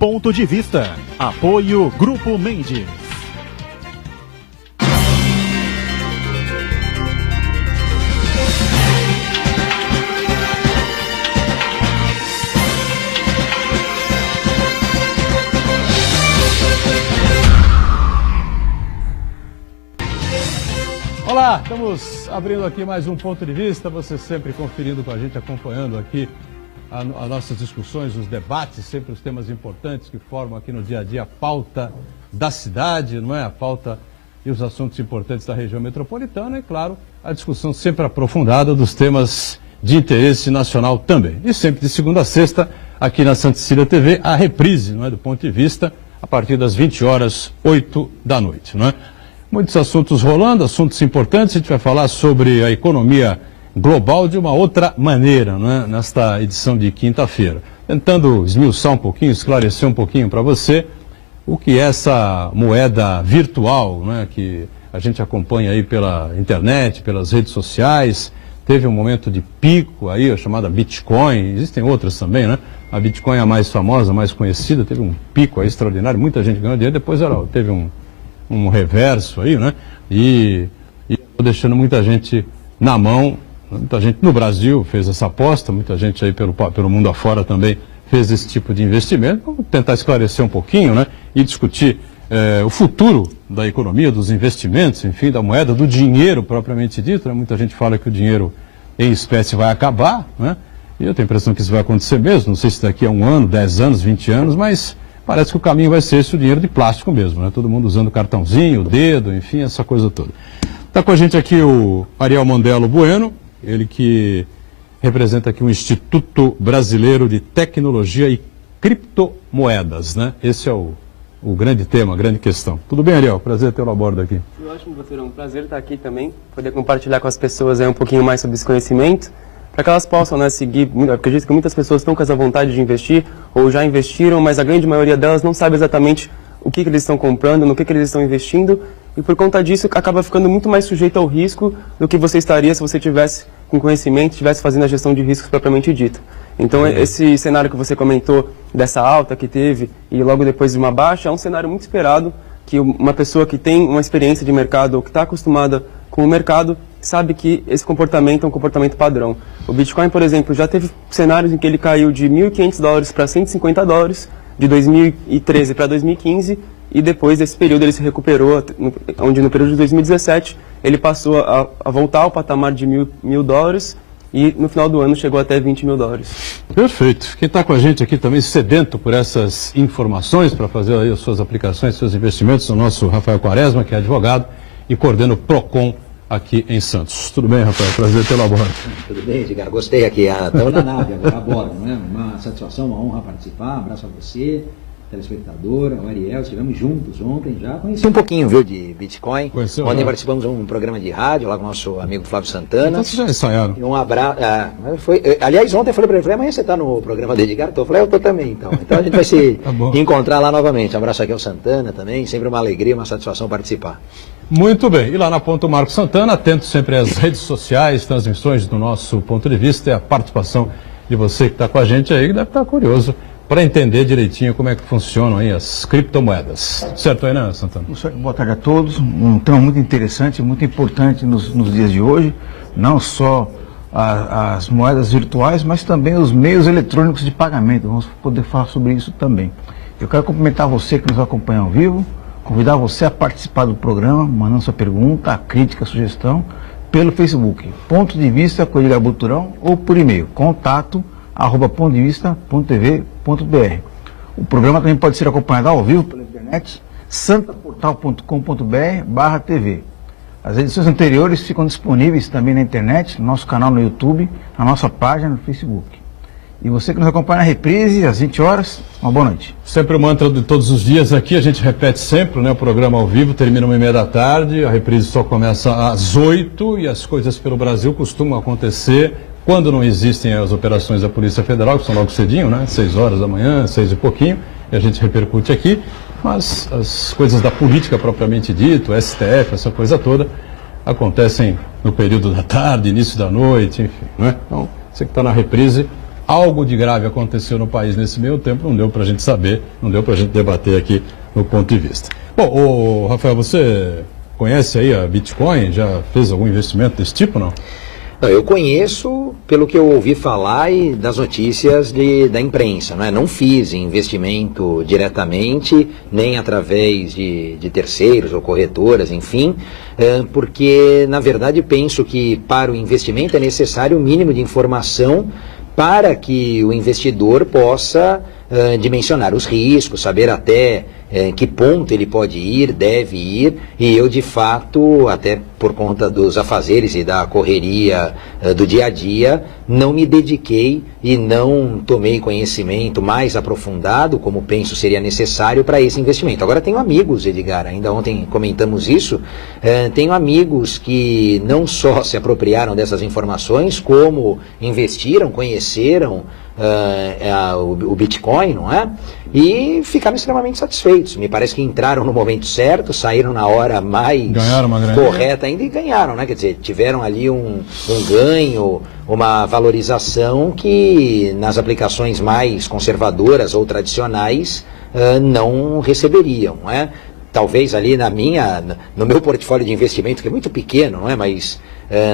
Ponto de Vista. Apoio Grupo Mendes. Olá, estamos abrindo aqui mais um Ponto de Vista, você sempre conferindo com a gente, acompanhando aqui as nossas discussões, os debates, sempre os temas importantes que formam aqui no dia a dia a pauta da cidade, não é? A pauta e os assuntos importantes da região metropolitana e, claro, a discussão sempre aprofundada dos temas de interesse nacional também. E sempre de segunda a sexta, aqui na Santa Cecília TV, a reprise, não é? Do Ponto de Vista, a partir das 20 horas, 8 da noite, não é? Muitos assuntos rolando, assuntos importantes. A gente vai falar sobre a economia global de uma outra maneira, né, nesta edição de quinta-feira. Tentando esmiuçar um pouquinho, esclarecer um pouquinho para você o que é essa moeda virtual, né, que a gente acompanha aí pela internet, pelas redes sociais. Teve um momento de pico aí, a chamada Bitcoin. Existem outras também, né? A Bitcoin é a mais famosa, a mais conhecida. Teve um pico aí extraordinário, muita gente ganhou dinheiro. Depois teve um reverso aí, né? E deixando muita gente na mão, muita gente no Brasil fez essa aposta, muita gente aí pelo mundo afora também fez esse tipo de investimento. Vamos tentar esclarecer um pouquinho, né? E discutir o futuro da economia, dos investimentos, enfim, da moeda, do dinheiro propriamente dito, né? Muita gente fala que o dinheiro em espécie vai acabar, né? E eu tenho a impressão que isso vai acontecer mesmo, não sei se daqui a 1 ano, 10 anos, 20 anos, mas parece que o caminho vai ser esse, o dinheiro de plástico mesmo, né? Todo mundo usando cartãozinho, o dedo, enfim, essa coisa toda. Está com a gente aqui o Ariel Mondelo Bueno, ele que representa aqui o Instituto Brasileiro de Tecnologia e Criptomoedas, né? Esse é o grande tema, a grande questão. Tudo bem, Ariel? Prazer tê-lo a bordo aqui. Ótimo, doutor. É um prazer estar aqui também, poder compartilhar com as pessoas aí um pouquinho mais sobre esse conhecimento, para que elas possam, né, seguir. Eu acredito que muitas pessoas estão com essa vontade de investir ou já investiram, mas a grande maioria delas não sabe exatamente o que eles estão comprando, no que eles estão investindo, e por conta disso acaba ficando muito mais sujeito ao risco do que você estaria se você tivesse com conhecimento, estivesse fazendo a gestão de riscos propriamente dita. Então esse cenário que você comentou dessa alta que teve e logo depois de uma baixa é um cenário muito esperado, que uma pessoa que tem uma experiência de mercado ou que está acostumada com o mercado sabe que esse comportamento é um comportamento padrão. O Bitcoin, por exemplo, já teve cenários em que ele caiu de $1.500 para $150, de 2013 para 2015, e depois desse período ele se recuperou, onde no período de 2017 ele passou a voltar ao patamar de $1.000 e no final do ano chegou até $20.000. Perfeito. Quem está com a gente aqui também sedento por essas informações para fazer aí as suas aplicações, seus investimentos, é o nosso Rafael Quaresma, que é advogado e coordena o PROCON aqui em Santos. Tudo bem, Rafael? Prazer tê-lo a bordo. Tudo bem, Edgar? Gostei aqui. Estamos na nave agora a bordo, não é? Uma satisfação, uma honra participar. Um abraço a você, telespectadora, ao Ariel. Estivemos juntos ontem já. Conheci um pouquinho, viu, de Bitcoin. Conheceu, ontem já? Participamos de um programa de rádio lá com o nosso amigo Flávio Santana. Então vocês já ensaiaram. E um abraço. Aliás, ontem eu falei para ele, amanhã você está no programa do Edgar? Eu falei, eu estou também, então. Então a gente vai se Tá bom. encontrar lá novamente. Um abraço aqui ao Santana também. Sempre uma alegria, uma satisfação participar. Muito bem. E lá na ponta o Marco Santana, atento sempre às redes sociais, transmissões do nosso Ponto de Vista e a participação de você que está com a gente aí, que deve estar curioso para entender direitinho como é que funcionam aí as criptomoedas. Certo aí, né, Santana? Boa tarde a todos. Um tema muito interessante, muito importante nos dias de hoje. Não só as moedas virtuais, mas também os meios eletrônicos de pagamento. Vamos poder falar sobre isso também. Eu quero cumprimentar você que nos acompanha ao vivo, convidar você a participar do programa, mandando sua pergunta, crítica, sugestão, pelo Facebook, Ponto de Vista com Edgar Buturão, ou por e-mail, contato@pontodevista.tv.br. O programa também pode ser acompanhado ao vivo pela internet, santaportal.com.br/TV. As edições anteriores ficam disponíveis também na internet, no nosso canal no YouTube, na nossa página no Facebook. E você que nos acompanha na reprise, às 20 horas, uma boa noite. Sempre o mantra de todos os dias aqui, a gente repete sempre, né? O programa ao vivo termina 1h30 da tarde, a reprise só começa às 8 e as coisas pelo Brasil costumam acontecer quando não existem as operações da Polícia Federal, que são logo cedinho, né? 6 horas da manhã, 6 e pouquinho, e a gente repercute aqui, mas as coisas da política propriamente dito, STF, essa coisa toda, acontecem no período da tarde, início da noite, enfim, né? Então, você que está na reprise, algo de grave aconteceu no país nesse meio tempo, não deu para a gente saber, não deu para a gente debater aqui no ponto de vista. Bom, Rafael, você conhece aí a Bitcoin? Já fez algum investimento desse tipo, não? Não, eu conheço pelo que eu ouvi falar e das notícias da imprensa, não é? Não fiz investimento diretamente, nem através de terceiros ou corretoras, enfim, porque, na verdade, penso que para o investimento é necessário o mínimo de informação para que o investidor possa dimensionar os riscos, saber até que ponto ele pode ir, deve ir, e eu de fato, até por conta dos afazeres e da correria do dia a dia, não me dediquei e não tomei conhecimento mais aprofundado, como penso seria necessário para esse investimento. Agora tenho amigos, Edgar, ainda ontem comentamos isso, tenho amigos que não só se apropriaram dessas informações, como investiram, conheceram o Bitcoin, não é? E ficaram extremamente satisfeitos. Me parece que entraram no momento certo, saíram na hora mais correta ainda e ganharam, né? Quer dizer, tiveram ali um ganho, uma valorização que nas aplicações mais conservadoras ou tradicionais não receberiam, não é? Talvez ali no meu portfólio de investimento, que é muito pequeno, não é? Mas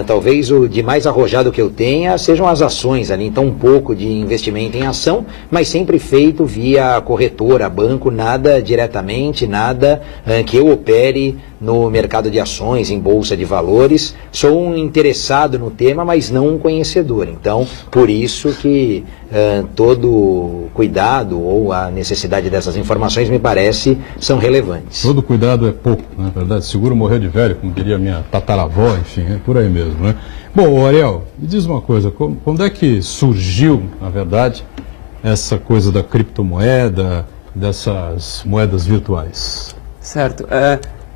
talvez o de mais arrojado que eu tenha sejam as ações ali, então um pouco de investimento em ação, mas sempre feito via corretora, banco, nada diretamente, nada que eu opere no mercado de ações, em bolsa de valores. Sou um interessado no tema, mas não um conhecedor. Então, por isso que todo cuidado ou a necessidade dessas informações, me parece, são relevantes. Todo cuidado é pouco, na verdade. Seguro morrer de velho, como diria minha tataravó, enfim, é por aí mesmo, né? Bom, Ariel, me diz uma coisa, quando é que surgiu, na verdade, essa coisa da criptomoeda, dessas moedas virtuais? Certo.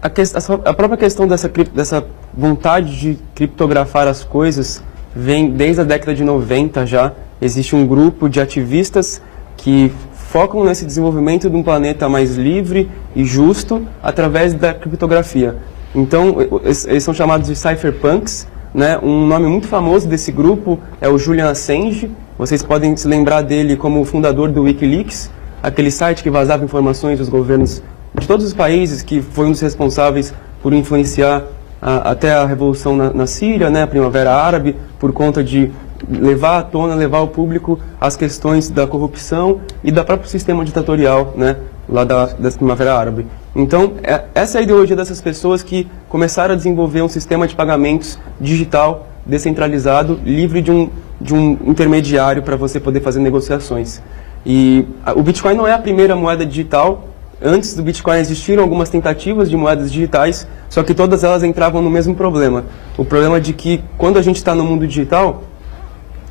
A própria questão dessa vontade de criptografar as coisas vem desde a década de 90 já. Existe um grupo de ativistas que focam nesse desenvolvimento de um planeta mais livre e justo através da criptografia. Então, eles são chamados de cypherpunks, né? Um nome muito famoso desse grupo é o Julian Assange. Vocês podem se lembrar dele como o fundador do Wikileaks, aquele site que vazava informações dos governos de todos os países, que foi um dos responsáveis por influenciar até a revolução na Síria, né? A Primavera Árabe, por conta de levar à tona, levar ao público as questões da corrupção e do próprio sistema ditatorial, né, lá da Primavera Árabe. Então, essa é a ideologia dessas pessoas que começaram a desenvolver um sistema de pagamentos digital, descentralizado, livre de um intermediário para você poder fazer negociações. E o Bitcoin não é a primeira moeda digital. Antes do Bitcoin existiram algumas tentativas de moedas digitais, só que todas elas entravam no mesmo problema. O problema de que, quando a gente está no mundo digital,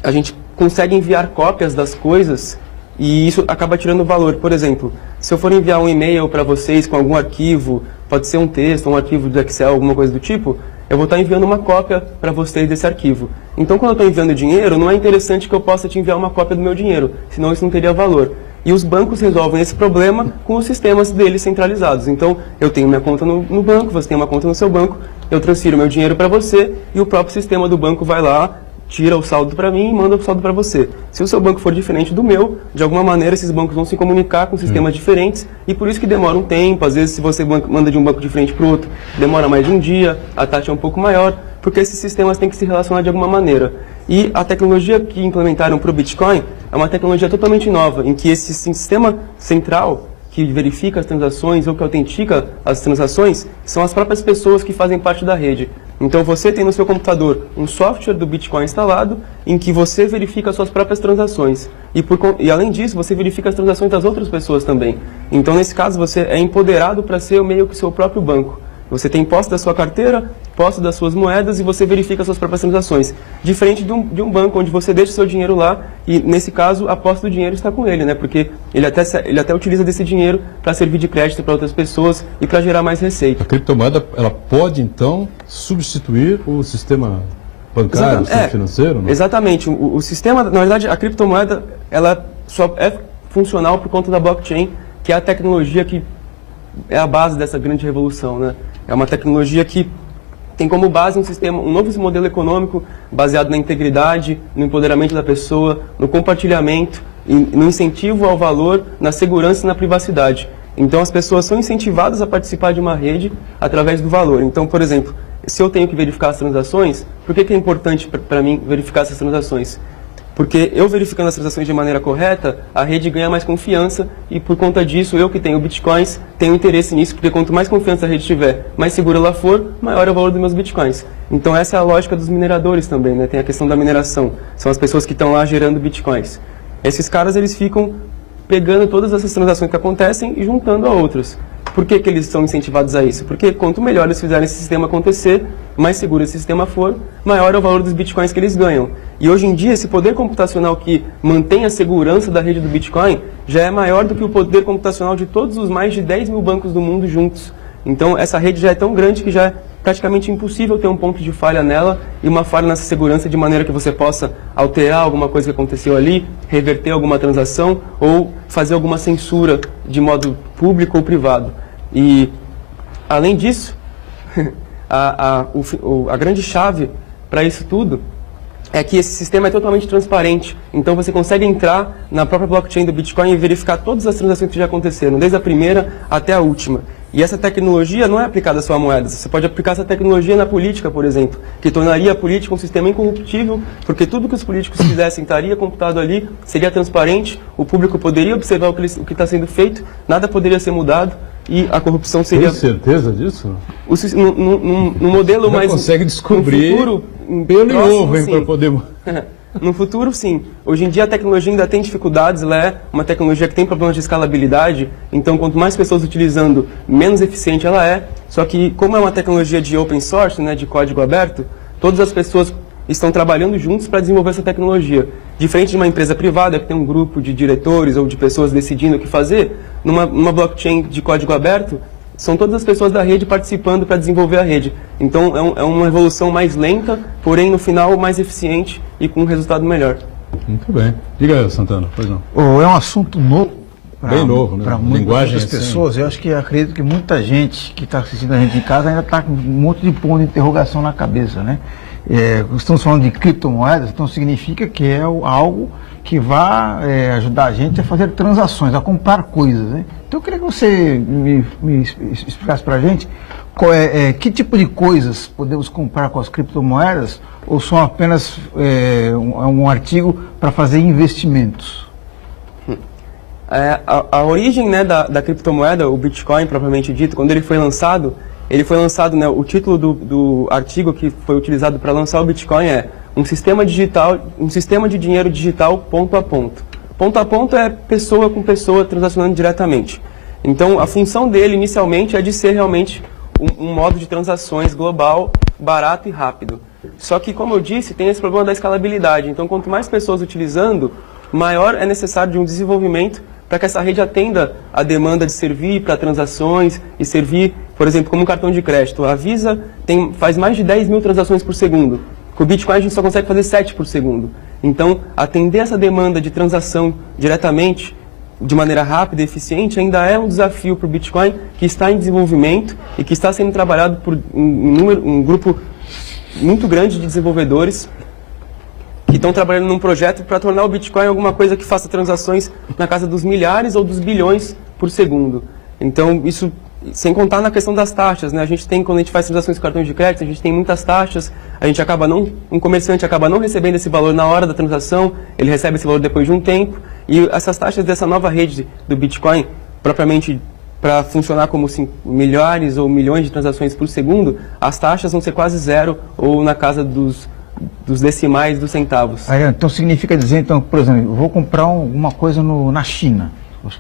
a gente consegue enviar cópias das coisas e isso acaba tirando valor. Por exemplo, se eu for enviar um e-mail para vocês com algum arquivo, pode ser um texto, um arquivo do Excel, alguma coisa do tipo, eu vou estar enviando uma cópia para vocês desse arquivo. Então, quando eu estou enviando dinheiro, não é interessante que eu possa te enviar uma cópia do meu dinheiro, senão isso não teria valor. E os bancos resolvem esse problema com os sistemas deles centralizados. Então, eu tenho minha conta no banco, você tem uma conta no seu banco, eu transfiro meu dinheiro para você e o próprio sistema do banco vai lá, tira o saldo para mim e manda o saldo para você. Se o seu banco for diferente do meu, de alguma maneira esses bancos vão se comunicar com sistemas diferentes e por isso que demora um tempo. Às vezes, se você manda de um banco diferente para o outro, demora mais de um dia, a taxa é um pouco maior, porque esses sistemas têm que se relacionar de alguma maneira. E a tecnologia que implementaram para o Bitcoin é uma tecnologia totalmente nova, em que esse sistema central que verifica as transações ou que autentica as transações são as próprias pessoas que fazem parte da rede. Então você tem no seu computador um software do Bitcoin instalado em que você verifica as suas próprias transações. E além disso, você verifica as transações das outras pessoas também. Então nesse caso você é empoderado para ser meio que o seu próprio banco. Você tem posse da sua carteira, posse das suas moedas e você verifica as suas próprias transações. Diferente de um banco onde você deixa o seu dinheiro lá e, nesse caso, a posse do dinheiro está com ele, né? Porque ele até utiliza desse dinheiro para servir de crédito para outras pessoas e para gerar mais receita. A criptomoeda, ela pode, então, substituir o sistema bancário, o sistema financeiro? Não? Exatamente. O sistema, na verdade, a criptomoeda, ela só é funcional por conta da blockchain, que é a tecnologia que é a base dessa grande revolução, né? É uma tecnologia que tem como base um novo modelo econômico baseado na integridade, no empoderamento da pessoa, no compartilhamento, no incentivo ao valor, na segurança e na privacidade. Então as pessoas são incentivadas a participar de uma rede através do valor. Então, por exemplo, se eu tenho que verificar as transações, por que é importante para mim verificar essas transações? Porque eu verificando as transações de maneira correta, a rede ganha mais confiança e por conta disso, eu que tenho bitcoins, tenho interesse nisso, porque quanto mais confiança a rede tiver, mais segura ela for, maior é o valor dos meus bitcoins. Então essa é a lógica dos mineradores também, né? Tem a questão da mineração, são as pessoas que estão lá gerando bitcoins. Esses caras, eles ficam pegando todas essas transações que acontecem e juntando a outras. Por que eles são incentivados a isso? Porque quanto melhor eles fizerem esse sistema acontecer, mais seguro esse sistema for, maior é o valor dos bitcoins que eles ganham. E hoje em dia, esse poder computacional que mantém a segurança da rede do Bitcoin já é maior do que o poder computacional de todos os mais de 10 mil bancos do mundo juntos. Então, essa rede já é tão grande que já é praticamente impossível ter um ponto de falha nela e uma falha nessa segurança de maneira que você possa alterar alguma coisa que aconteceu ali, reverter alguma transação ou fazer alguma censura de modo público ou privado. E, além disso, a grande chave para isso tudo é que esse sistema é totalmente transparente. Então você consegue entrar na própria blockchain do Bitcoin e verificar todas as transações que já aconteceram, desde a primeira até a última. E essa tecnologia não é aplicada só a moedas. Você pode aplicar essa tecnologia na política, por exemplo, que tornaria a política um sistema incorruptível, porque tudo que os políticos fizessem estaria computado ali, seria transparente, o público poderia observar o que está sendo feito, nada poderia ser mudado e a corrupção seria... Tem certeza disso? No modelo já mais... consegue descobrir no futuro, pelo próximo, ovo, hein, sim. para poder... No futuro, sim. Hoje em dia a tecnologia ainda tem dificuldades, ela é uma tecnologia que tem problemas de escalabilidade, então quanto mais pessoas utilizando, menos eficiente ela é. Só que como é uma tecnologia de open source, né, de código aberto, todas as pessoas estão trabalhando juntos para desenvolver essa tecnologia. Diferente de uma empresa privada que tem um grupo de diretores ou de pessoas decidindo o que fazer, numa blockchain de código aberto, são todas as pessoas da rede participando para desenvolver a rede. Então é uma evolução mais lenta, porém no final mais eficiente e com um resultado melhor. Muito bem. Diga aí, Santana, pois não. É um assunto novo. Bem novo, né? Para muitas pessoas. Eu acho que acredito que muita gente que está assistindo a gente em casa ainda está com um monte de ponto de interrogação na cabeça, né? Estamos falando de criptomoedas, então significa que é algo que vai ajudar a gente a fazer transações, a comprar coisas, né? Então eu queria que você me explicasse para a gente que tipo de coisas podemos comprar com as criptomoedas ou são apenas um artigo para fazer investimentos? A origem, né, da criptomoeda, o Bitcoin propriamente dito, quando ele foi lançado, né, o título do artigo que foi utilizado para lançar o Bitcoin é um sistema de dinheiro digital ponto a ponto. Ponto a ponto é pessoa com pessoa transacionando diretamente. Então, a função dele inicialmente é de ser realmente um modo de transações global, barato e rápido. Só que, como eu disse, tem esse problema da escalabilidade. Então, quanto mais pessoas utilizando, maior é necessário de um desenvolvimento para que essa rede atenda a demanda de servir para transações e servir, por exemplo, como um cartão de crédito. A Visa faz mais de 10 mil transações por segundo. Com o Bitcoin a gente só consegue fazer 7 por segundo. Então, atender essa demanda de transação diretamente, de maneira rápida e eficiente, ainda é um desafio para o Bitcoin, que está em desenvolvimento e que está sendo trabalhado por um grupo muito grande de desenvolvedores que estão trabalhando num projeto para tornar o Bitcoin alguma coisa que faça transações na casa dos milhares ou dos bilhões por segundo. Então, isso sem contar na questão das taxas, né? Quando a gente faz transações com cartões de crédito, a gente tem muitas taxas, um comerciante acaba não recebendo esse valor na hora da transação, ele recebe esse valor depois de um tempo, e essas taxas dessa nova rede do Bitcoin, propriamente para funcionar como milhares ou milhões de transações por segundo, as taxas vão ser quase zero ou na casa dos decimais dos centavos. Então significa dizer, então, por exemplo, eu vou comprar alguma coisa na China.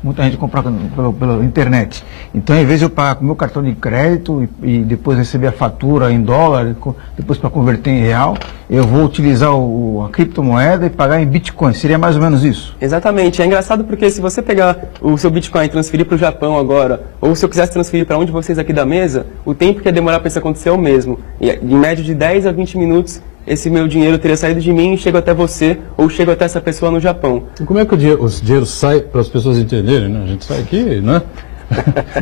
Muita gente compra pela internet. Então, em vez de eu pagar com o meu cartão de crédito e depois receber a fatura em dólar, depois para converter em real, eu vou utilizar a criptomoeda e pagar em Bitcoin. Seria mais ou menos isso? Exatamente. É engraçado porque se você pegar o seu Bitcoin e transferir para o Japão agora, ou se eu quisesse transferir para um de vocês aqui da mesa, o tempo que ia demorar para isso acontecer é o mesmo. E, em média de 10 a 20 minutos, esse meu dinheiro teria saído de mim e chega até você, ou chega até essa pessoa no Japão. E como é que o dinheiro sai para as pessoas entenderem, né? A gente sai aqui, né?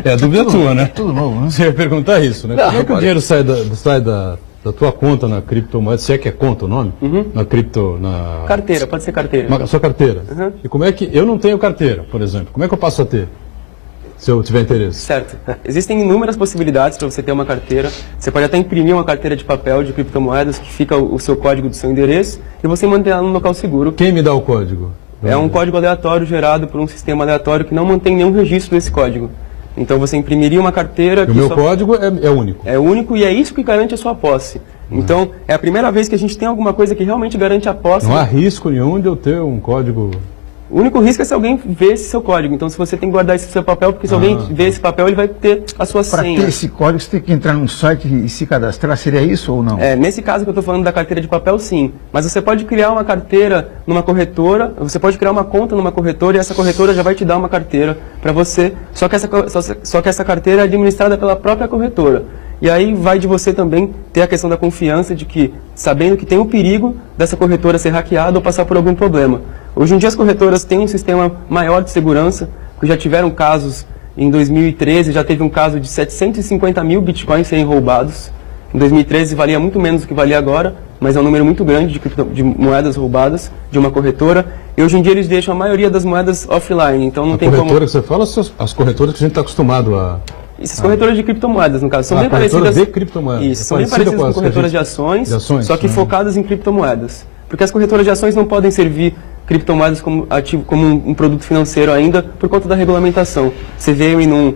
É a dúvida tua, né? Tudo novo, né? Você ia perguntar isso, né? Não, como é que o dinheiro sai da da tua conta na criptomoeda, se é que é conta o nome? Na Carteira, pode ser carteira. A sua carteira. E como é que... Eu não tenho carteira, por exemplo. Como é que eu passo a ter? Se eu tiver interesse. Certo. Existem inúmeras possibilidades para você ter uma carteira. Você pode até imprimir uma carteira de papel de criptomoedas que fica o seu código do seu endereço e você mantém ela num local seguro. Quem me dá o código? É um código aleatório gerado por um sistema aleatório que não mantém nenhum registro desse código. Então você imprimiria uma carteira... E o meu código é único. É único e é isso que garante a sua posse. Então é a primeira vez que a gente tem alguma coisa que realmente garante a posse. Não há risco nenhum de eu ter um código... O único risco é se alguém ver esse seu código. Então, se você tem que guardar esse seu papel, porque se alguém ver esse papel, ele vai ter a sua senha. Para ter esse código, você tem que entrar num site e se cadastrar. Seria isso ou não? Nesse caso que eu estou falando da carteira de papel, sim. Mas você pode criar uma carteira numa corretora, você pode criar uma conta numa corretora e essa corretora já vai te dar uma carteira para você. Só que essa carteira é administrada pela própria corretora. E aí vai de você também ter a questão da confiança de que, sabendo que tem o perigo dessa corretora ser hackeada ou passar por algum problema. Hoje em dia as corretoras têm um sistema maior de segurança, porque já tiveram casos, em 2013 já teve um caso de 750 mil bitcoins serem roubados. Em 2013 valia muito menos do que valia agora, mas é um número muito grande de moedas roubadas de uma corretora. E hoje em dia eles deixam a maioria das moedas offline, então não tem como... A corretora que você fala, as corretoras que a gente está acostumado a... Essas corretoras de criptomoedas, no caso, são bem parecidas... de criptomoedas. Isso, são bem parecidas com corretoras de ações, só que focadas em criptomoedas. Porque as corretoras de ações não podem servir criptomoedas como ativo, como um produto financeiro ainda, por conta da regulamentação. Você veio e não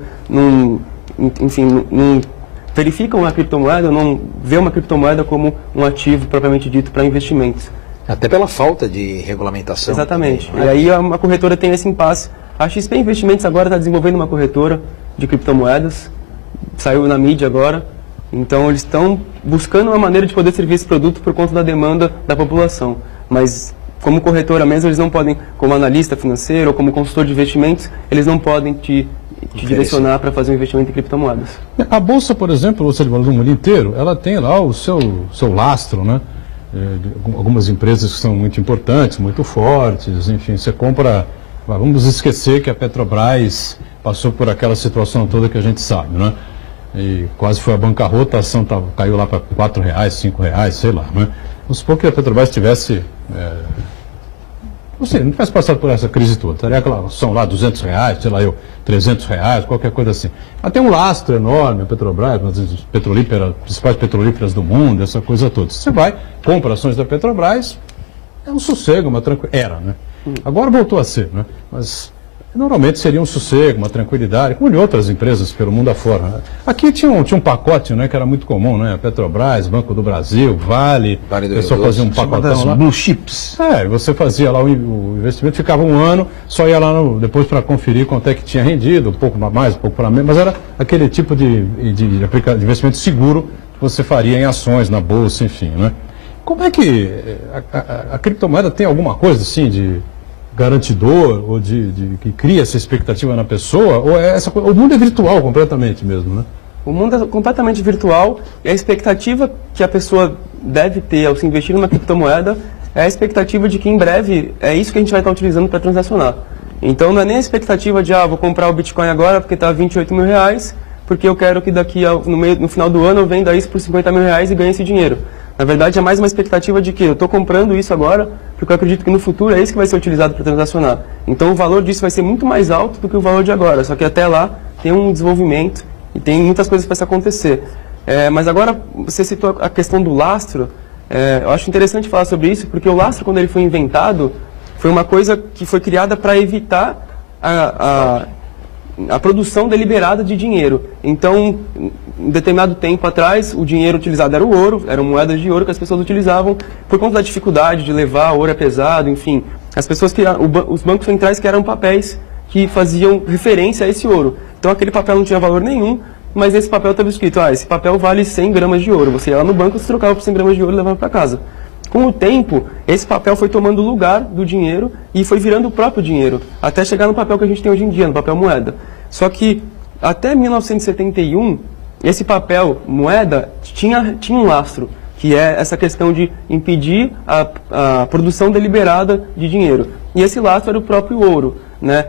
verificam uma criptomoeda, não vê uma criptomoeda como um ativo propriamente dito para investimentos. Até pela falta de regulamentação. Exatamente. Também, e aí a corretora tem esse impasse. A XP Investimentos agora está desenvolvendo uma corretora de criptomoedas, saiu na mídia agora, então eles estão buscando uma maneira de poder servir esse produto por conta da demanda da população. Mas como corretora mesmo, eles não podem, como analista financeiro ou como consultor de investimentos, eles não podem te direcionar para fazer um investimento em criptomoedas. A Bolsa, por exemplo, você falou do mundo inteiro, ela tem lá o seu lastro, né? Algumas empresas que são muito importantes, muito fortes, enfim, você compra... Vamos esquecer que a Petrobras passou por aquela situação toda que a gente sabe, né? E quase foi a bancarrota, a ação caiu lá para R$4, R$5, sei lá, né? Vamos supor que a Petrobras tivesse... não tivesse passado por essa crise toda, estaria aquela ação lá, R$200, sei lá eu, R$300, qualquer coisa assim. Mas tem um lastro enorme, a Petrobras, as principais petrolíferas do mundo, essa coisa toda. Você vai, compra ações da Petrobras, é um sossego, uma tranquilidade. Era, né? Agora voltou a ser, né? Mas normalmente seria um sossego, uma tranquilidade, como de outras empresas pelo mundo afora. Né? Aqui tinha um pacote, né, que era muito comum, né? Petrobras, Banco do Brasil, Vale o pessoal fazia um pacotão lá. Blue chips. Você fazia lá o investimento, ficava um ano, só ia lá depois para conferir quanto é que tinha rendido, um pouco mais, um pouco para menos, mas era aquele tipo de investimento seguro que você faria em ações, na bolsa, enfim, né? Como é que a criptomoeda tem alguma coisa assim de garantidor ou que cria essa expectativa na pessoa? Ou o mundo é virtual completamente mesmo, né? O mundo é completamente virtual e a expectativa que a pessoa deve ter ao se investir numa criptomoeda é a expectativa de que em breve é isso que a gente vai estar utilizando para transacionar. Então não é nem a expectativa de, vou comprar o Bitcoin agora porque está R$28 mil, porque eu quero que daqui no final do ano eu venda isso por R$50 mil e ganhe esse dinheiro. Na verdade, é mais uma expectativa de que eu estou comprando isso agora, porque eu acredito que no futuro é isso que vai ser utilizado para transacionar. Então, o valor disso vai ser muito mais alto do que o valor de agora, só que até lá tem um desenvolvimento e tem muitas coisas para isso acontecer. Mas agora, você citou a questão do lastro, eu acho interessante falar sobre isso, porque o lastro, quando ele foi inventado, foi uma coisa que foi criada para evitar a produção deliberada de dinheiro. Então, em determinado tempo atrás, o dinheiro utilizado era o ouro, eram moedas de ouro que as pessoas utilizavam por conta da dificuldade de levar, o ouro é pesado, enfim. As pessoas os bancos centrais criaram papéis que faziam referência a esse ouro. Então, aquele papel não tinha valor nenhum, mas nesse papel estava escrito, esse papel vale 100 gramas de ouro. Você ia lá no banco, você trocava por 100 gramas de ouro e levava para casa. Com o tempo, esse papel foi tomando o lugar do dinheiro e foi virando o próprio dinheiro, até chegar no papel que a gente tem hoje em dia, no papel moeda. Só que até 1971, esse papel moeda tinha um lastro, que é essa questão de impedir a produção deliberada de dinheiro. E esse lastro era o próprio ouro. né?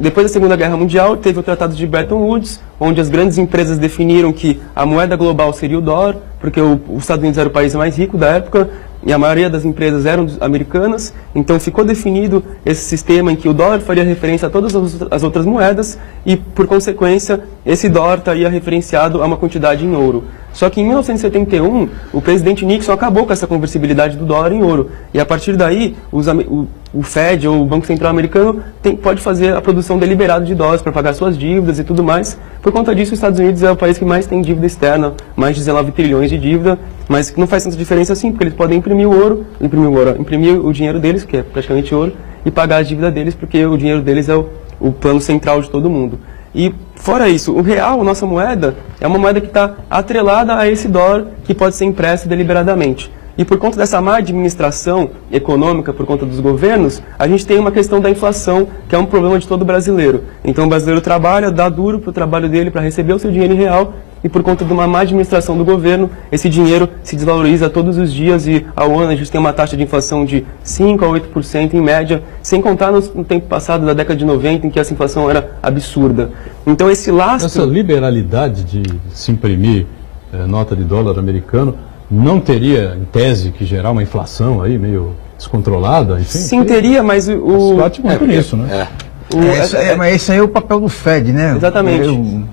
Depois da Segunda Guerra Mundial, teve o Tratado de Bretton Woods, onde as grandes empresas definiram que a moeda global seria o dólar, porque os Estados Unidos era o país mais rico da época, e a maioria das empresas eram americanas, então ficou definido esse sistema em que o dólar faria referência a todas as outras moedas e, por consequência, esse dólar estaria referenciado a uma quantidade em ouro. Só que em 1971, o presidente Nixon acabou com essa conversibilidade do dólar em ouro. E a partir daí, o Fed, ou o Banco Central Americano, pode fazer a produção deliberada de dólares para pagar suas dívidas e tudo mais. Por conta disso, os Estados Unidos é o país que mais tem dívida externa, mais de 19 trilhões de dívida, mas não faz tanta diferença assim, porque eles podem imprimir o dinheiro deles, que é praticamente ouro, e pagar a dívida deles, porque o dinheiro deles é o plano central de todo mundo. E, fora isso, o real, a nossa moeda, é uma moeda que está atrelada a esse dólar que pode ser impresso deliberadamente. E por conta dessa má administração econômica, por conta dos governos, a gente tem uma questão da inflação, que é um problema de todo brasileiro. Então o brasileiro trabalha, dá duro para o trabalho dele para receber o seu dinheiro em real, e por conta de uma má administração do governo, esse dinheiro se desvaloriza todos os dias e ao ano a gente tem uma taxa de inflação de 5% a 8% em média, sem contar no tempo passado, da década de 90, em que essa inflação era absurda. Então esse lastro... Essa liberalidade de se imprimir nota de dólar americano não teria, em tese, que gerar uma inflação aí meio descontrolada? Enfim, sim, teria, mas o... Se bate muito nisso, né? Mas esse aí é o papel do Fed, né? Exatamente.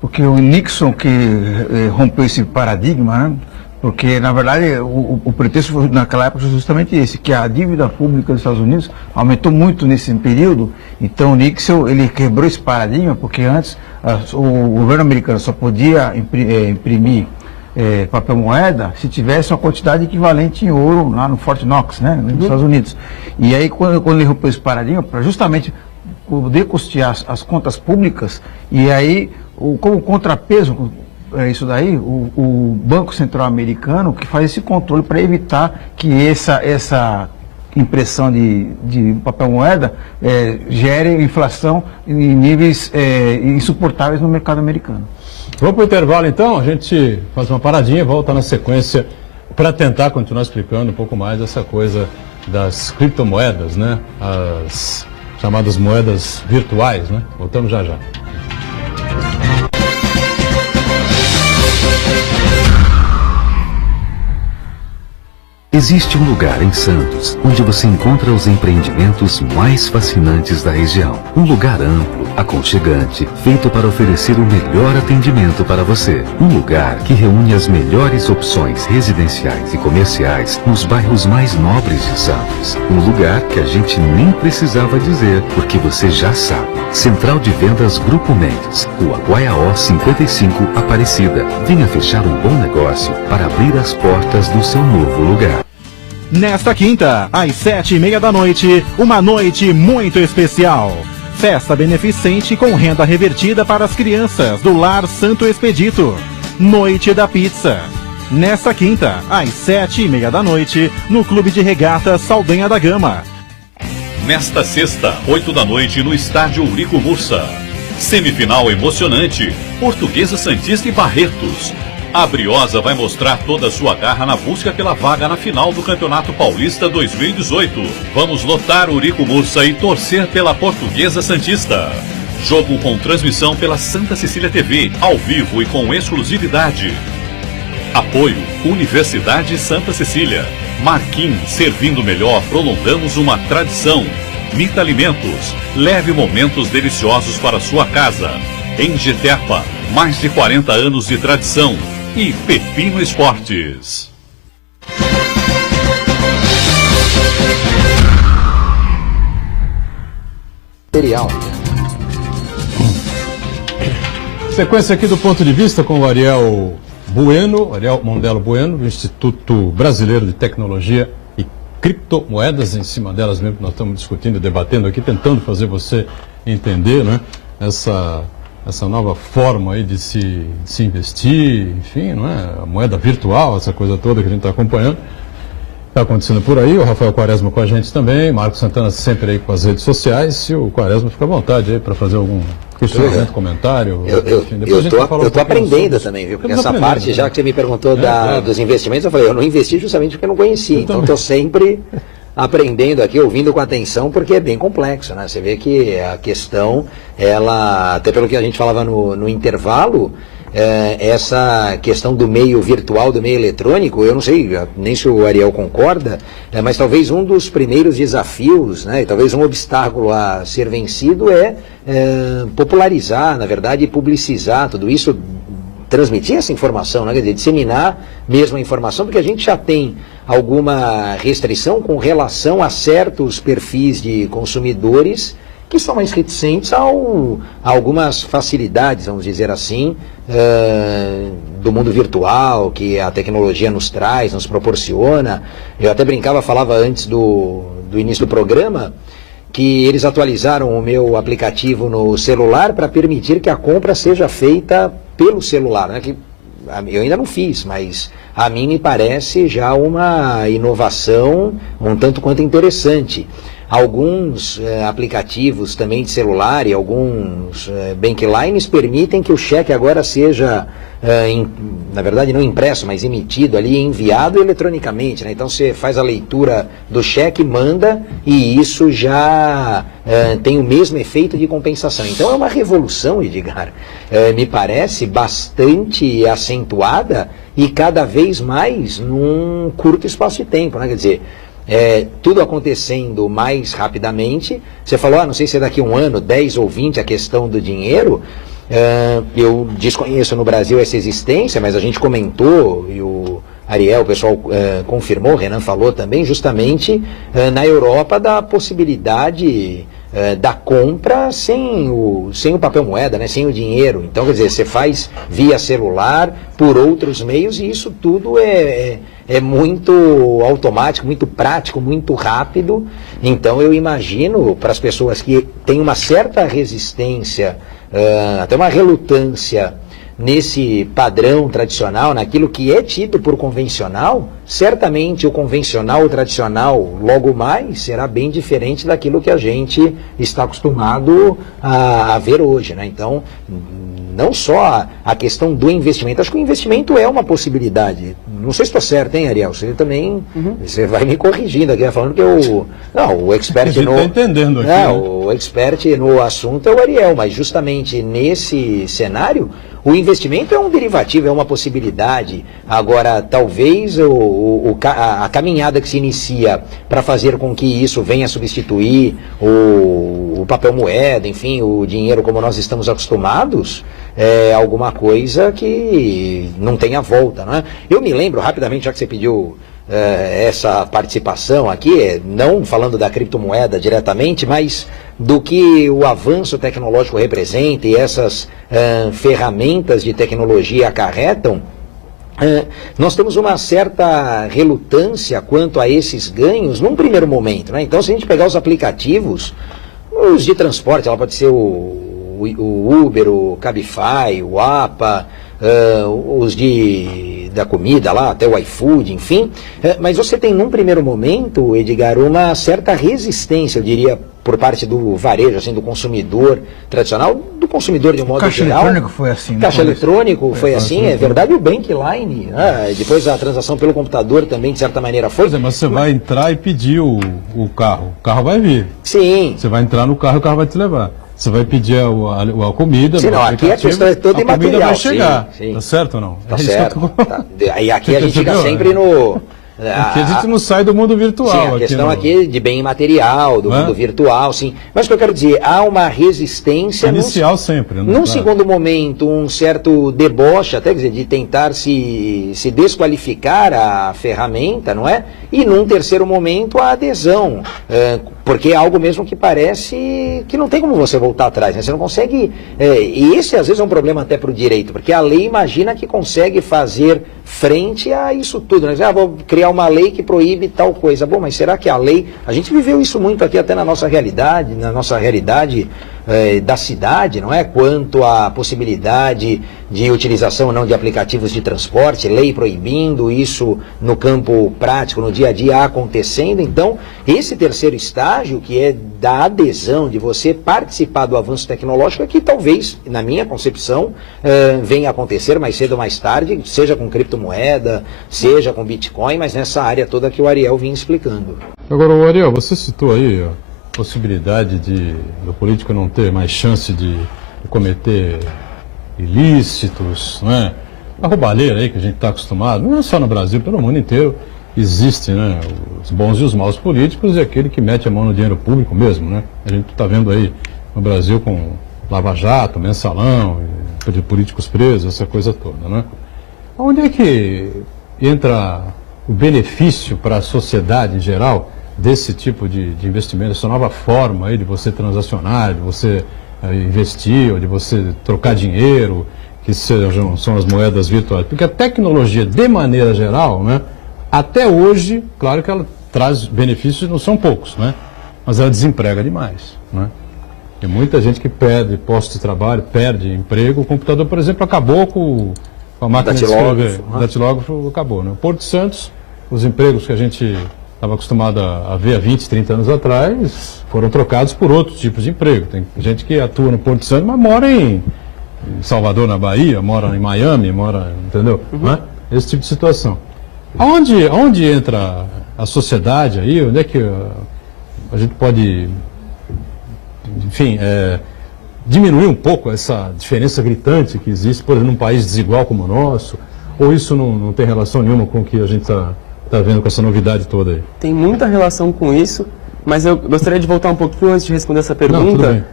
Porque o Nixon que rompeu esse paradigma, né? Porque, na verdade, o pretexto naquela época foi justamente esse, que a dívida pública dos Estados Unidos aumentou muito nesse período. Então, o Nixon, ele quebrou esse paradigma, porque antes o governo americano só podia imprimir papel moeda se tivesse uma quantidade equivalente em ouro lá no Fort Knox, né, nos Estados Unidos. E aí, quando ele rompeu esse paradigma, para justamente poder custear as contas públicas, e aí, como contrapeso, isso daí, o Banco Central Americano que faz esse controle para evitar que essa impressão de papel moeda gere inflação em níveis insuportáveis no mercado americano. Vamos para o intervalo então, a gente faz uma paradinha e volta na sequência para tentar continuar explicando um pouco mais essa coisa das criptomoedas, né? As chamadas moedas virtuais, né? Voltamos já já. Existe um lugar em Santos onde você encontra os empreendimentos mais fascinantes da região. Um lugar amplo, aconchegante, feito para oferecer o melhor atendimento para você. Um lugar que reúne as melhores opções residenciais e comerciais nos bairros mais nobres de Santos. Um lugar que a gente nem precisava dizer, porque você já sabe. Central de Vendas Grupo Mendes, Rua Guaiaó 55, Aparecida. Venha fechar um bom negócio para abrir as portas do seu novo lugar. Nesta quinta, às 7h30 da noite, uma noite muito especial. Festa beneficente com renda revertida para as crianças do Lar Santo Expedito. Noite da Pizza. Nesta quinta, às 7h30 da noite, no Clube de Regatas Saldanha da Gama. Nesta sexta, 8 da noite, no estádio Eurico Mursa. Semifinal emocionante, Portuguesa Santista e Barretos. A Briosa vai mostrar toda a sua garra na busca pela vaga na final do Campeonato Paulista 2018. Vamos lotar o Eurico Mursa e torcer pela Portuguesa Santista. Jogo com transmissão pela Santa Cecília TV, ao vivo e com exclusividade. Apoio Universidade Santa Cecília. Marquim, servindo melhor, prolongamos uma tradição. Mita Alimentos, leve momentos deliciosos para sua casa. Engeterpa, mais de 40 anos de tradição. E Pepino Esportes. Material. Sequência aqui do Ponto de Vista com o Ariel Mondelo Bueno, do Instituto Brasileiro de Tecnologia e Criptomoedas. Em cima delas mesmo que nós estamos discutindo, debatendo aqui, tentando fazer você entender, né, essa nova forma aí de se investir, enfim, não é? A moeda virtual, essa coisa toda que a gente está acompanhando. Está acontecendo por aí, o Rafael Quaresma com a gente também, Marcos Santana sempre aí com as redes sociais, e o Quaresma fica à vontade aí para fazer algum questionamento, comentário. Eu estou aprendendo também, viu? Porque essa parte, já que você me perguntou dos investimentos, eu falei, eu não investi justamente porque eu não conhecia, então estou sempre aprendendo aqui, ouvindo com atenção, porque é bem complexo, né? Você vê que a questão, ela, até pelo que a gente falava no intervalo, essa questão do meio virtual, do meio eletrônico, eu não sei nem se o Ariel concorda, mas talvez um dos primeiros desafios, né, e talvez um obstáculo a ser vencido é popularizar, na verdade, e publicizar tudo isso, transmitir essa informação, né, quer dizer, disseminar mesmo a informação, porque a gente já tem alguma restrição com relação a certos perfis de consumidores que são mais reticentes a algumas facilidades, vamos dizer assim, do mundo virtual, que a tecnologia nos traz, nos proporciona. Eu até brincava, falava antes do início do programa, que eles atualizaram o meu aplicativo no celular para permitir que a compra seja feita pelo celular, né? Que eu ainda não fiz, mas a mim me parece já uma inovação um tanto quanto interessante. Alguns aplicativos também de celular e alguns banklines permitem que o cheque agora seja, na verdade não impresso, mas emitido ali, enviado eletronicamente, né? Então você faz a leitura do cheque, manda, e isso já tem o mesmo efeito de compensação. Então é uma revolução, Edgar, me parece bastante acentuada e cada vez mais num curto espaço de tempo, né? Quer dizer, tudo acontecendo mais rapidamente. Você falou, não sei se é daqui a um ano, 10 ou 20, a questão do dinheiro. Eu desconheço no Brasil essa existência, mas a gente comentou, e o Ariel, o pessoal confirmou, o Renan falou também, justamente na Europa, da possibilidade da compra sem o papel moeda, né, sem o dinheiro. Então, quer dizer, você faz via celular, por outros meios, e isso tudo é muito automático, muito prático, muito rápido. Então eu imagino, para as pessoas que têm uma certa resistência, até uma relutância nesse padrão tradicional, naquilo que é tido por convencional, certamente o convencional, o tradicional, logo mais, será bem diferente daquilo que a gente está acostumado a ver hoje, né? Então, não só a questão do investimento, acho que o investimento é uma possibilidade. Não sei se estou certo, hein, Ariel? Você também, você vai me corrigindo aqui, falando que o expert no... entendendo aqui, né? O expert no assunto é o Ariel, mas justamente nesse cenário, o investimento é um derivativo, é uma possibilidade. Agora, talvez a caminhada que se inicia para fazer com que isso venha substituir o papel moeda, enfim, o dinheiro como nós estamos acostumados, é alguma coisa que não tenha volta, não é? Eu me lembro rapidamente, já que você pediu essa participação aqui, não falando da criptomoeda diretamente, mas do que o avanço tecnológico representa e essas ferramentas de tecnologia acarretam. Nós temos uma certa relutância quanto a esses ganhos num primeiro momento, né? Então, se a gente pegar os aplicativos, os de transporte, ela pode ser o Uber, o Cabify, o APA, os da comida lá, até o iFood, enfim. Mas você tem num primeiro momento, Edgar, uma certa resistência, eu diria, por parte do varejo, assim, do consumidor tradicional, do consumidor de um modo Caixa geral. eletrônico foi assim. Caixa eletrônico foi assim, é verdade, o Bankline, depois a transação pelo computador também, de certa maneira, foi. Mas você vai entrar e pedir o carro vai vir. Sim. Você vai entrar no carro e o carro vai te levar. Você vai pedir a comida. Sim, não, aqui a questão é toda imaterial. A comida vai chegar, sim. Tá certo ou não? Tá certo. E aqui a gente fica sempre no... Porque a gente não sai do mundo virtual. Sim, a questão aqui de bem imaterial, do mundo virtual, sim. Mas o que eu quero dizer, há uma resistência... Inicial sempre, né? Num segundo momento, um certo deboche, até, quer dizer, de tentar se desqualificar a ferramenta, não é? E num terceiro momento, a adesão. Porque é algo mesmo que parece que não tem como você voltar atrás, né? Você não consegue... e esse, às vezes, é um problema até para o direito, porque a lei imagina que consegue fazer frente a isso tudo, né? Vou criar uma lei que proíbe tal coisa. Bom, mas será que a lei... A gente viveu isso muito aqui até na nossa realidade da cidade, não é? Quanto à possibilidade de utilização ou não de aplicativos de transporte, lei proibindo isso no campo prático, no dia a dia acontecendo. Então, esse terceiro estágio, que é da adesão, de você participar do avanço tecnológico, é que talvez, na minha concepção, venha a acontecer mais cedo ou mais tarde, seja com criptomoeda, seja com Bitcoin, mas nessa área toda que o Ariel vinha explicando. Agora, Ariel, você citou aí a possibilidade do político não ter mais chance de cometer ilícitos, não é? A roubalheira aí que a gente está acostumado, não é só no Brasil, pelo mundo inteiro, existe, né? Os bons e os maus políticos e aquele que mete a mão no dinheiro público mesmo, né? A gente está vendo aí no Brasil com Lava Jato, Mensalão, de políticos presos, essa coisa toda, né? Onde é que entra o benefício para a sociedade em geral desse tipo de investimento, essa nova forma aí de você transacionar, de você investir, ou de você trocar dinheiro, que são as moedas virtuais? Porque a tecnologia, de maneira geral, né, até hoje, claro que ela traz benefícios, não são poucos, né, mas ela desemprega demais, né? Tem muita gente que perde posto de trabalho, perde emprego. O computador, por exemplo, acabou com a máquina de escrever. O datilógrafo acabou, né? Porto Santos, os empregos que a gente estava acostumado a ver há 20, 30 anos atrás, foram trocados por outros tipos de emprego. Tem gente que atua no Porto Santo, mas mora em Salvador, na Bahia, mora em Miami, entendeu? Né? Esse tipo de situação. Aonde entra a sociedade aí? Onde é que a gente pode, enfim, diminuir um pouco essa diferença gritante que existe, por exemplo, num país desigual como o nosso? Ou isso não tem relação nenhuma com o que a gente está vendo com essa novidade toda aí? Tem muita relação com isso, mas eu gostaria de voltar um pouquinho antes de responder essa pergunta. Não, tudo bem.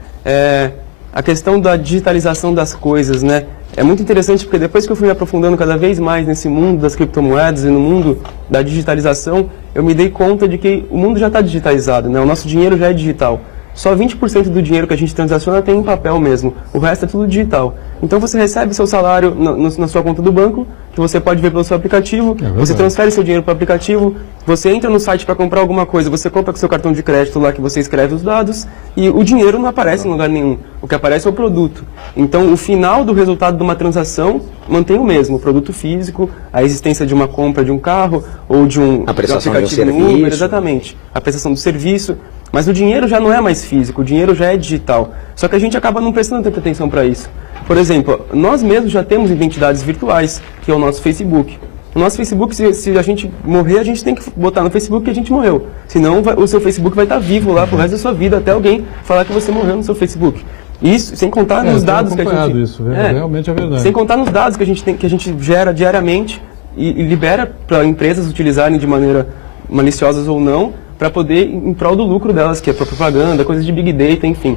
A questão da digitalização das coisas, né? É muito interessante porque depois que eu fui me aprofundando cada vez mais nesse mundo das criptomoedas e no mundo da digitalização, eu me dei conta de que o mundo já está digitalizado, né? O nosso dinheiro já é digital. Só 20% do dinheiro que a gente transaciona tem em papel mesmo. O resto é tudo digital. Então você recebe seu salário na sua conta do banco, que você pode ver pelo seu aplicativo, você transfere seu dinheiro para o aplicativo, você entra no site para comprar alguma coisa, você compra com seu cartão de crédito lá que você escreve os dados, e o dinheiro não aparece em lugar nenhum. O que aparece é o produto. Então o final do resultado de uma transação mantém o mesmo, o produto físico, a existência de uma compra de um carro ou de um aplicativo no Uber, exatamente, a prestação do serviço. Mas o dinheiro já não é mais físico, o dinheiro já é digital. Só que a gente acaba não prestando tanta atenção para isso. Por exemplo, nós mesmos já temos identidades virtuais, que é o nosso Facebook. O nosso Facebook, se a gente morrer, a gente tem que botar no Facebook que a gente morreu. Senão o seu Facebook vai estar vivo lá pro resto da sua vida, até alguém falar que você morreu no seu Facebook. Isso, sem contar nos dados que a gente... Isso, realmente é verdade. Sem contar nos dados que a gente gera diariamente e libera para empresas utilizarem de maneira maliciosas ou não, para poder, em prol do lucro delas, que é para propaganda, coisas de Big Data, enfim.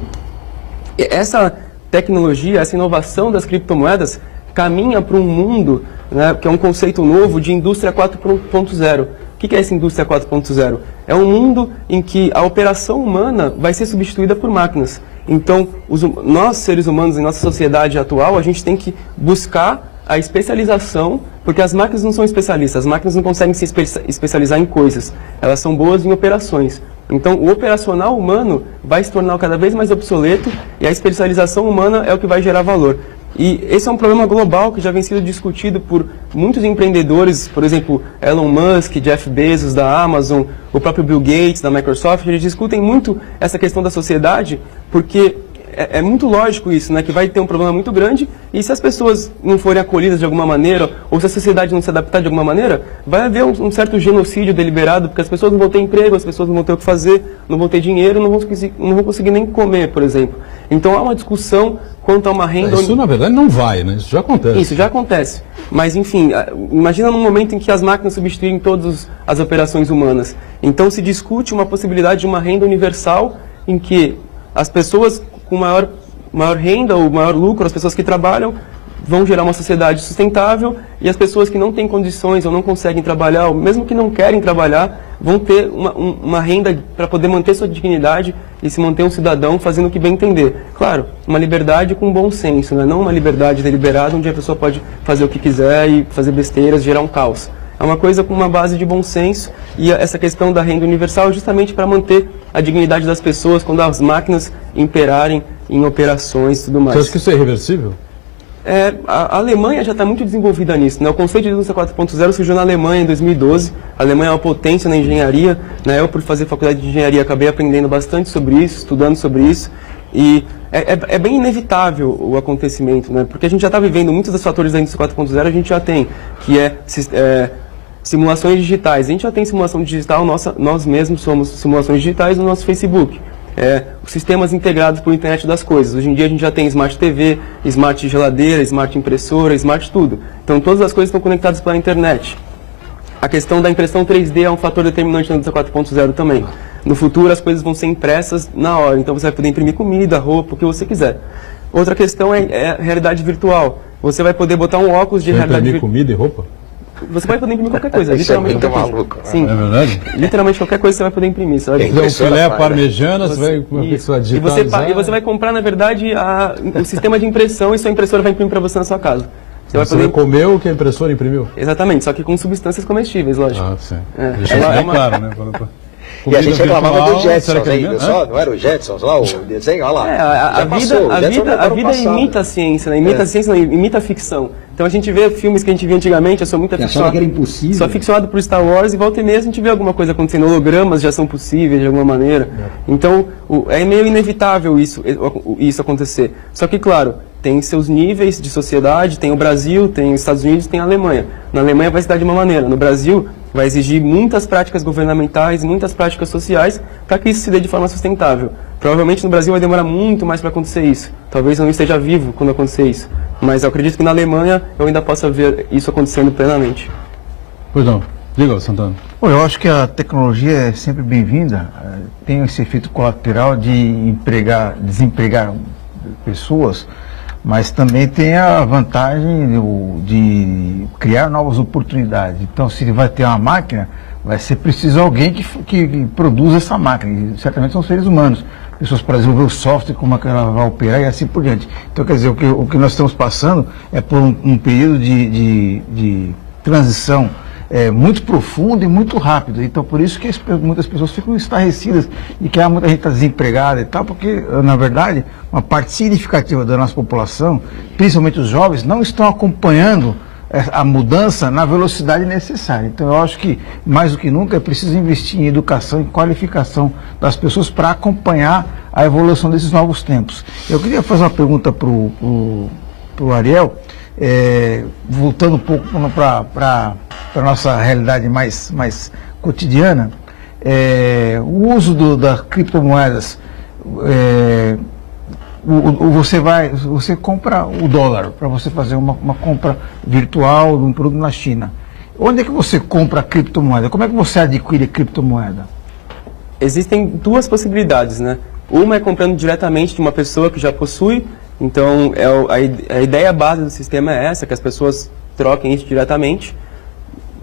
Essa tecnologia, essa inovação das criptomoedas caminha para um mundo, né, que é um conceito novo de indústria 4.0. O que é essa indústria 4.0? É um mundo em que a operação humana vai ser substituída por máquinas. Então, nós, seres humanos, em nossa sociedade atual, a gente tem que buscar a especialização, porque as máquinas não são especialistas, as máquinas não conseguem se especializar em coisas, elas são boas em operações. Então, o operacional humano vai se tornar cada vez mais obsoleto e a especialização humana é o que vai gerar valor. E esse é um problema global que já vem sendo discutido por muitos empreendedores, por exemplo, Elon Musk, Jeff Bezos da Amazon, o próprio Bill Gates da Microsoft. Eles discutem muito essa questão da sociedade, porque é muito lógico isso, né, que vai ter um problema muito grande e se as pessoas não forem acolhidas de alguma maneira, ou se a sociedade não se adaptar de alguma maneira, vai haver um certo genocídio deliberado, porque as pessoas não vão ter emprego, as pessoas não vão ter o que fazer, não vão ter dinheiro, não vão conseguir nem comer, por exemplo. Então há uma discussão quanto a uma renda... Isso na verdade não vai, né? Isso já acontece. Isso já acontece. Mas enfim, imagina num momento em que as máquinas substituem todas as operações humanas. Então se discute uma possibilidade de uma renda universal em que as pessoas com maior renda ou maior lucro, as pessoas que trabalham, vão gerar uma sociedade sustentável e as pessoas que não têm condições ou não conseguem trabalhar, ou mesmo que não querem trabalhar, vão ter uma renda para poder manter sua dignidade e se manter um cidadão fazendo o que bem entender. Claro, uma liberdade com bom senso, né? Não uma liberdade deliberada onde a pessoa pode fazer o que quiser e fazer besteiras, gerar um caos. É uma coisa com uma base de bom senso, e essa questão da renda universal é justamente para manter a dignidade das pessoas quando as máquinas imperarem em operações e tudo mais. Você acha que isso é irreversível? A Alemanha já está muito desenvolvida nisso, né? O conceito de indústria 4.0 surgiu na Alemanha em 2012. A Alemanha é uma potência na engenharia, né? Eu, por fazer faculdade de engenharia, acabei aprendendo bastante sobre isso, estudando sobre isso. E é bem inevitável o acontecimento, né? Porque a gente já está vivendo muitos dos fatores da indústria 4.0, a gente já tem, que simulações digitais. A gente já tem simulação digital, nós mesmos somos simulações digitais no nosso Facebook. Os sistemas integrados por internet das coisas. Hoje em dia a gente já tem Smart TV, Smart geladeira, Smart impressora, Smart tudo. Então todas as coisas estão conectadas pela internet. A questão da impressão 3D é um fator determinante na indústria 4.0 também. No futuro as coisas vão ser impressas na hora, então você vai poder imprimir comida, roupa, o que você quiser. Outra questão é a realidade virtual. Você vai poder botar um óculos de realidade virtual. Comida e roupa? Você vai poder imprimir qualquer coisa, Isso é literalmente muito qualquer maluco. coisa. Sim, É verdade? literalmente qualquer coisa você vai poder imprimir. Você vai Se fizer um filé parmejana, você vai e você vai comprar, na verdade, o sistema de impressão e sua impressora vai imprimir para você na sua casa. Você vai comer o que a impressora imprimiu? Exatamente, só que com substâncias comestíveis, lógico. Ah, sim. Deixa bem claro, né? E a gente reclamava do Jetsons que aí, não era o Jetsons lá, o desenho, olha lá. A vida imita a ciência, né? Imita a ciência, não, imita a ficção. Então a gente vê filmes que a gente via antigamente, eu sou muito aficionado. Que era impossível. Sou aficionado por Star Wars e volta e meia a gente vê alguma coisa acontecendo, hologramas já são possíveis de alguma maneira. Então é meio inevitável isso acontecer. Só que, claro, tem seus níveis de sociedade, tem o Brasil, tem os Estados Unidos, tem a Alemanha. Na Alemanha vai se dar de uma maneira, no Brasil vai exigir muitas práticas governamentais, muitas práticas sociais, para que isso se dê de forma sustentável. Provavelmente no Brasil vai demorar muito mais para acontecer isso. Talvez eu não esteja vivo quando acontecer isso. Mas eu acredito que na Alemanha eu ainda possa ver isso acontecendo plenamente. Pois não. Diga, Santana. Bom, eu acho que a tecnologia é sempre bem-vinda. Tem esse efeito colateral de desempregar pessoas, mas também tem a vantagem de criar novas oportunidades. Então, se vai ter uma máquina, vai ser preciso alguém que produza essa máquina. E certamente são seres humanos. Pessoas para desenvolver o software, como é que ela vai operar e assim por diante. Então, quer dizer, o que nós estamos passando é por um período de transição muito profundo e muito rápido. Então, por isso que muitas pessoas ficam estarrecidas e que muita gente está desempregada e tal, porque, na verdade, uma parte significativa da nossa população, principalmente os jovens, não estão acompanhando a mudança na velocidade necessária. Então, eu acho que, mais do que nunca, é preciso investir em educação e qualificação das pessoas para acompanhar a evolução desses novos tempos. Eu queria fazer uma pergunta para o Ariel, voltando um pouco para a nossa realidade mais cotidiana. O uso das criptomoedas, você compra o dólar para você fazer uma compra virtual de um produto na China. Onde é que você compra a criptomoeda? Como é que você adquire criptomoeda? Existem duas possibilidades, né? Uma é comprando diretamente de uma pessoa que já possui. Então, a ideia base do sistema é essa, que as pessoas troquem isso diretamente.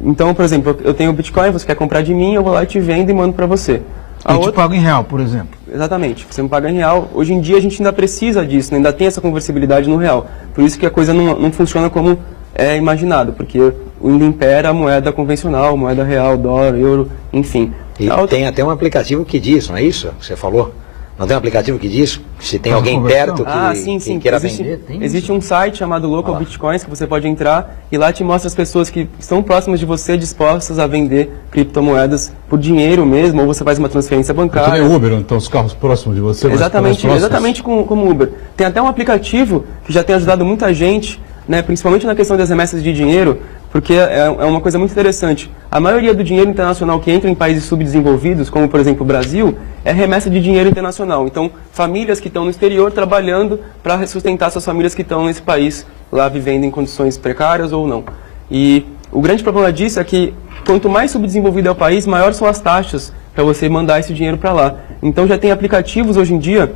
Então, por exemplo, eu tenho Bitcoin, você quer comprar de mim, eu vou lá e te vendo e mando para você. Eu te pago em real, por exemplo. Exatamente, você me paga em real. Hoje em dia a gente ainda precisa disso, né? Ainda tem essa conversibilidade no real. Por isso que a coisa não funciona como é imaginado, porque ainda impera a moeda convencional, moeda real, dólar, euro, enfim. E tem até um aplicativo que diz, não é isso que você falou? Não tem um aplicativo que diz? Se tem alguém perto que queira vender? Existe um site chamado Local Bitcoins que você pode entrar e lá te mostra as pessoas que estão próximas de você dispostas a vender criptomoedas por dinheiro mesmo, ou você faz uma transferência bancária. Tem Uber, então os carros próximos de você? Exatamente como Uber. Tem até um aplicativo que já tem ajudado muita gente, né, principalmente na questão das remessas de dinheiro, porque é uma coisa muito interessante. A maioria do dinheiro internacional que entra em países subdesenvolvidos, como por exemplo o Brasil, é remessa de dinheiro internacional. Então, famílias que estão no exterior trabalhando para sustentar suas famílias que estão nesse país, lá vivendo em condições precárias ou não. E o grande problema disso é que quanto mais subdesenvolvido é o país, maiores são as taxas para você mandar esse dinheiro para lá. Então já tem aplicativos hoje em dia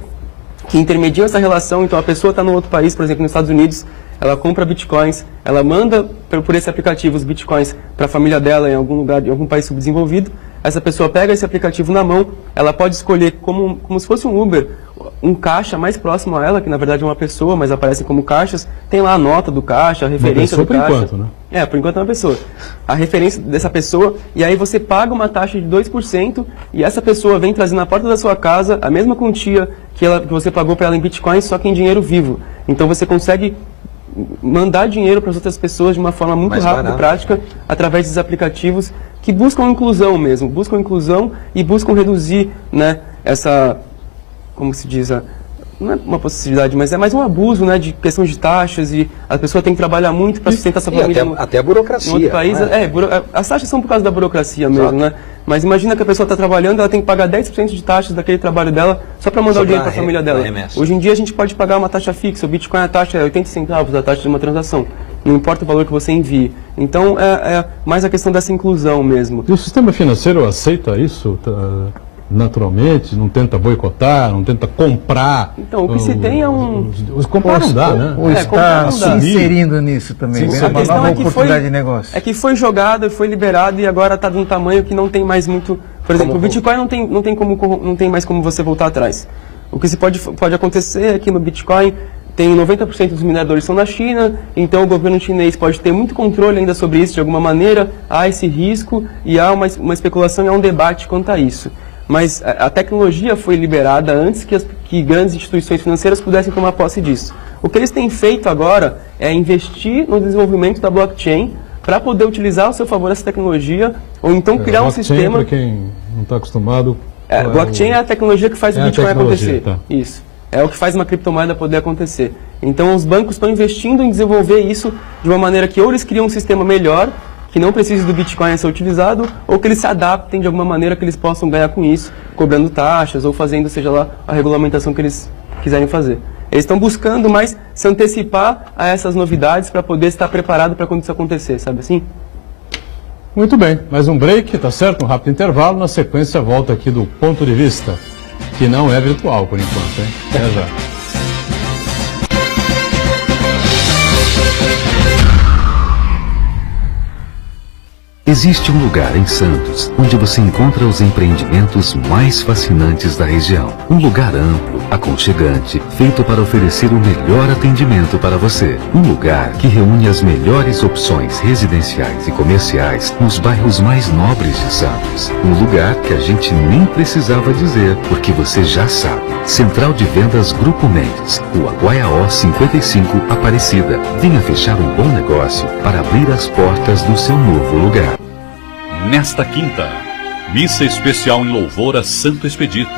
que intermediam essa relação. Então a pessoa está no outro país, por exemplo, nos Estados Unidos, ela compra bitcoins, ela manda por esse aplicativo os bitcoins para a família dela em algum lugar, em algum país subdesenvolvido. Essa pessoa pega esse aplicativo na mão, ela pode escolher como se fosse um Uber, um caixa mais próximo a ela, que na verdade é uma pessoa, mas aparecem como caixas, tem lá a nota do caixa, a referência do caixa. Por enquanto, né? Por enquanto é uma pessoa. A referência dessa pessoa, e aí você paga uma taxa de 2%, e essa pessoa vem trazer na porta da sua casa a mesma quantia que você pagou para ela em Bitcoin, só que em dinheiro vivo. Então você consegue mandar dinheiro para as outras pessoas de uma forma muito rápida e prática, através desses aplicativos que buscam inclusão mesmo, e buscam reduzir, né, essa, como se diz, não é uma possibilidade, mas é mais um abuso, né, de questão de taxas, e a pessoa tem que trabalhar muito para sustentar sua família. Até a burocracia. Em outro país, as taxas são por causa da burocracia mesmo, né? Mas imagina que a pessoa está trabalhando, ela tem que pagar 10% de taxas daquele trabalho dela só para mandar o dinheiro para a família dela. Hoje em dia a gente pode pagar uma taxa fixa, o Bitcoin a taxa é 80 centavos a taxa de uma transação. Não importa o valor que você envie. Então é mais a questão dessa inclusão mesmo. E o sistema financeiro aceita isso naturalmente? Não tenta boicotar, não tenta comprar? Então, o que se tem é um... comprar não dá, né? Ou está se inserindo nisso também, Sim, uma nova oportunidade de negócio. É que foi jogado, foi liberado e agora está de um tamanho que não tem mais muito... Por exemplo, o Bitcoin não tem mais como você voltar atrás. O que pode acontecer é que no Bitcoin tem 90% dos mineradores são na China, então o governo chinês pode ter muito controle ainda sobre isso de alguma maneira, há esse risco e há uma especulação e há um debate quanto a isso. Mas a tecnologia foi liberada antes que grandes instituições financeiras pudessem tomar posse disso. O que eles têm feito agora é investir no desenvolvimento da blockchain para poder utilizar ao seu favor essa tecnologia, ou então criar um sistema... Para quem não está acostumado... blockchain é a tecnologia que faz o Bitcoin acontecer. Tá. Isso. É o que faz uma criptomoeda poder acontecer. Então os bancos estão investindo em desenvolver isso de uma maneira que ou eles criam um sistema melhor, que não precise do Bitcoin ser utilizado, ou que eles se adaptem de alguma maneira que eles possam ganhar com isso, cobrando taxas ou fazendo, seja lá, a regulamentação que eles quiserem fazer. Eles estão buscando mais se antecipar a essas novidades para poder estar preparado para quando isso acontecer, sabe assim? Muito bem, mais um break, tá certo? Um rápido intervalo, na sequência volta aqui do Ponto de Vista, que não é virtual por enquanto, hein? Até já. Existe um lugar em Santos onde você encontra os empreendimentos mais fascinantes da região. Um lugar amplo, aconchegante, feito para oferecer o melhor atendimento para você. Um lugar que reúne as melhores opções residenciais e comerciais nos bairros mais nobres de Santos. Um lugar que a gente nem precisava dizer, porque você já sabe. Central de Vendas Grupo Mendes, Rua Guaiaó 55, Aparecida. Venha fechar um bom negócio para abrir as portas do seu novo lugar. Nesta quinta, missa especial em louvor a Santo Expedito,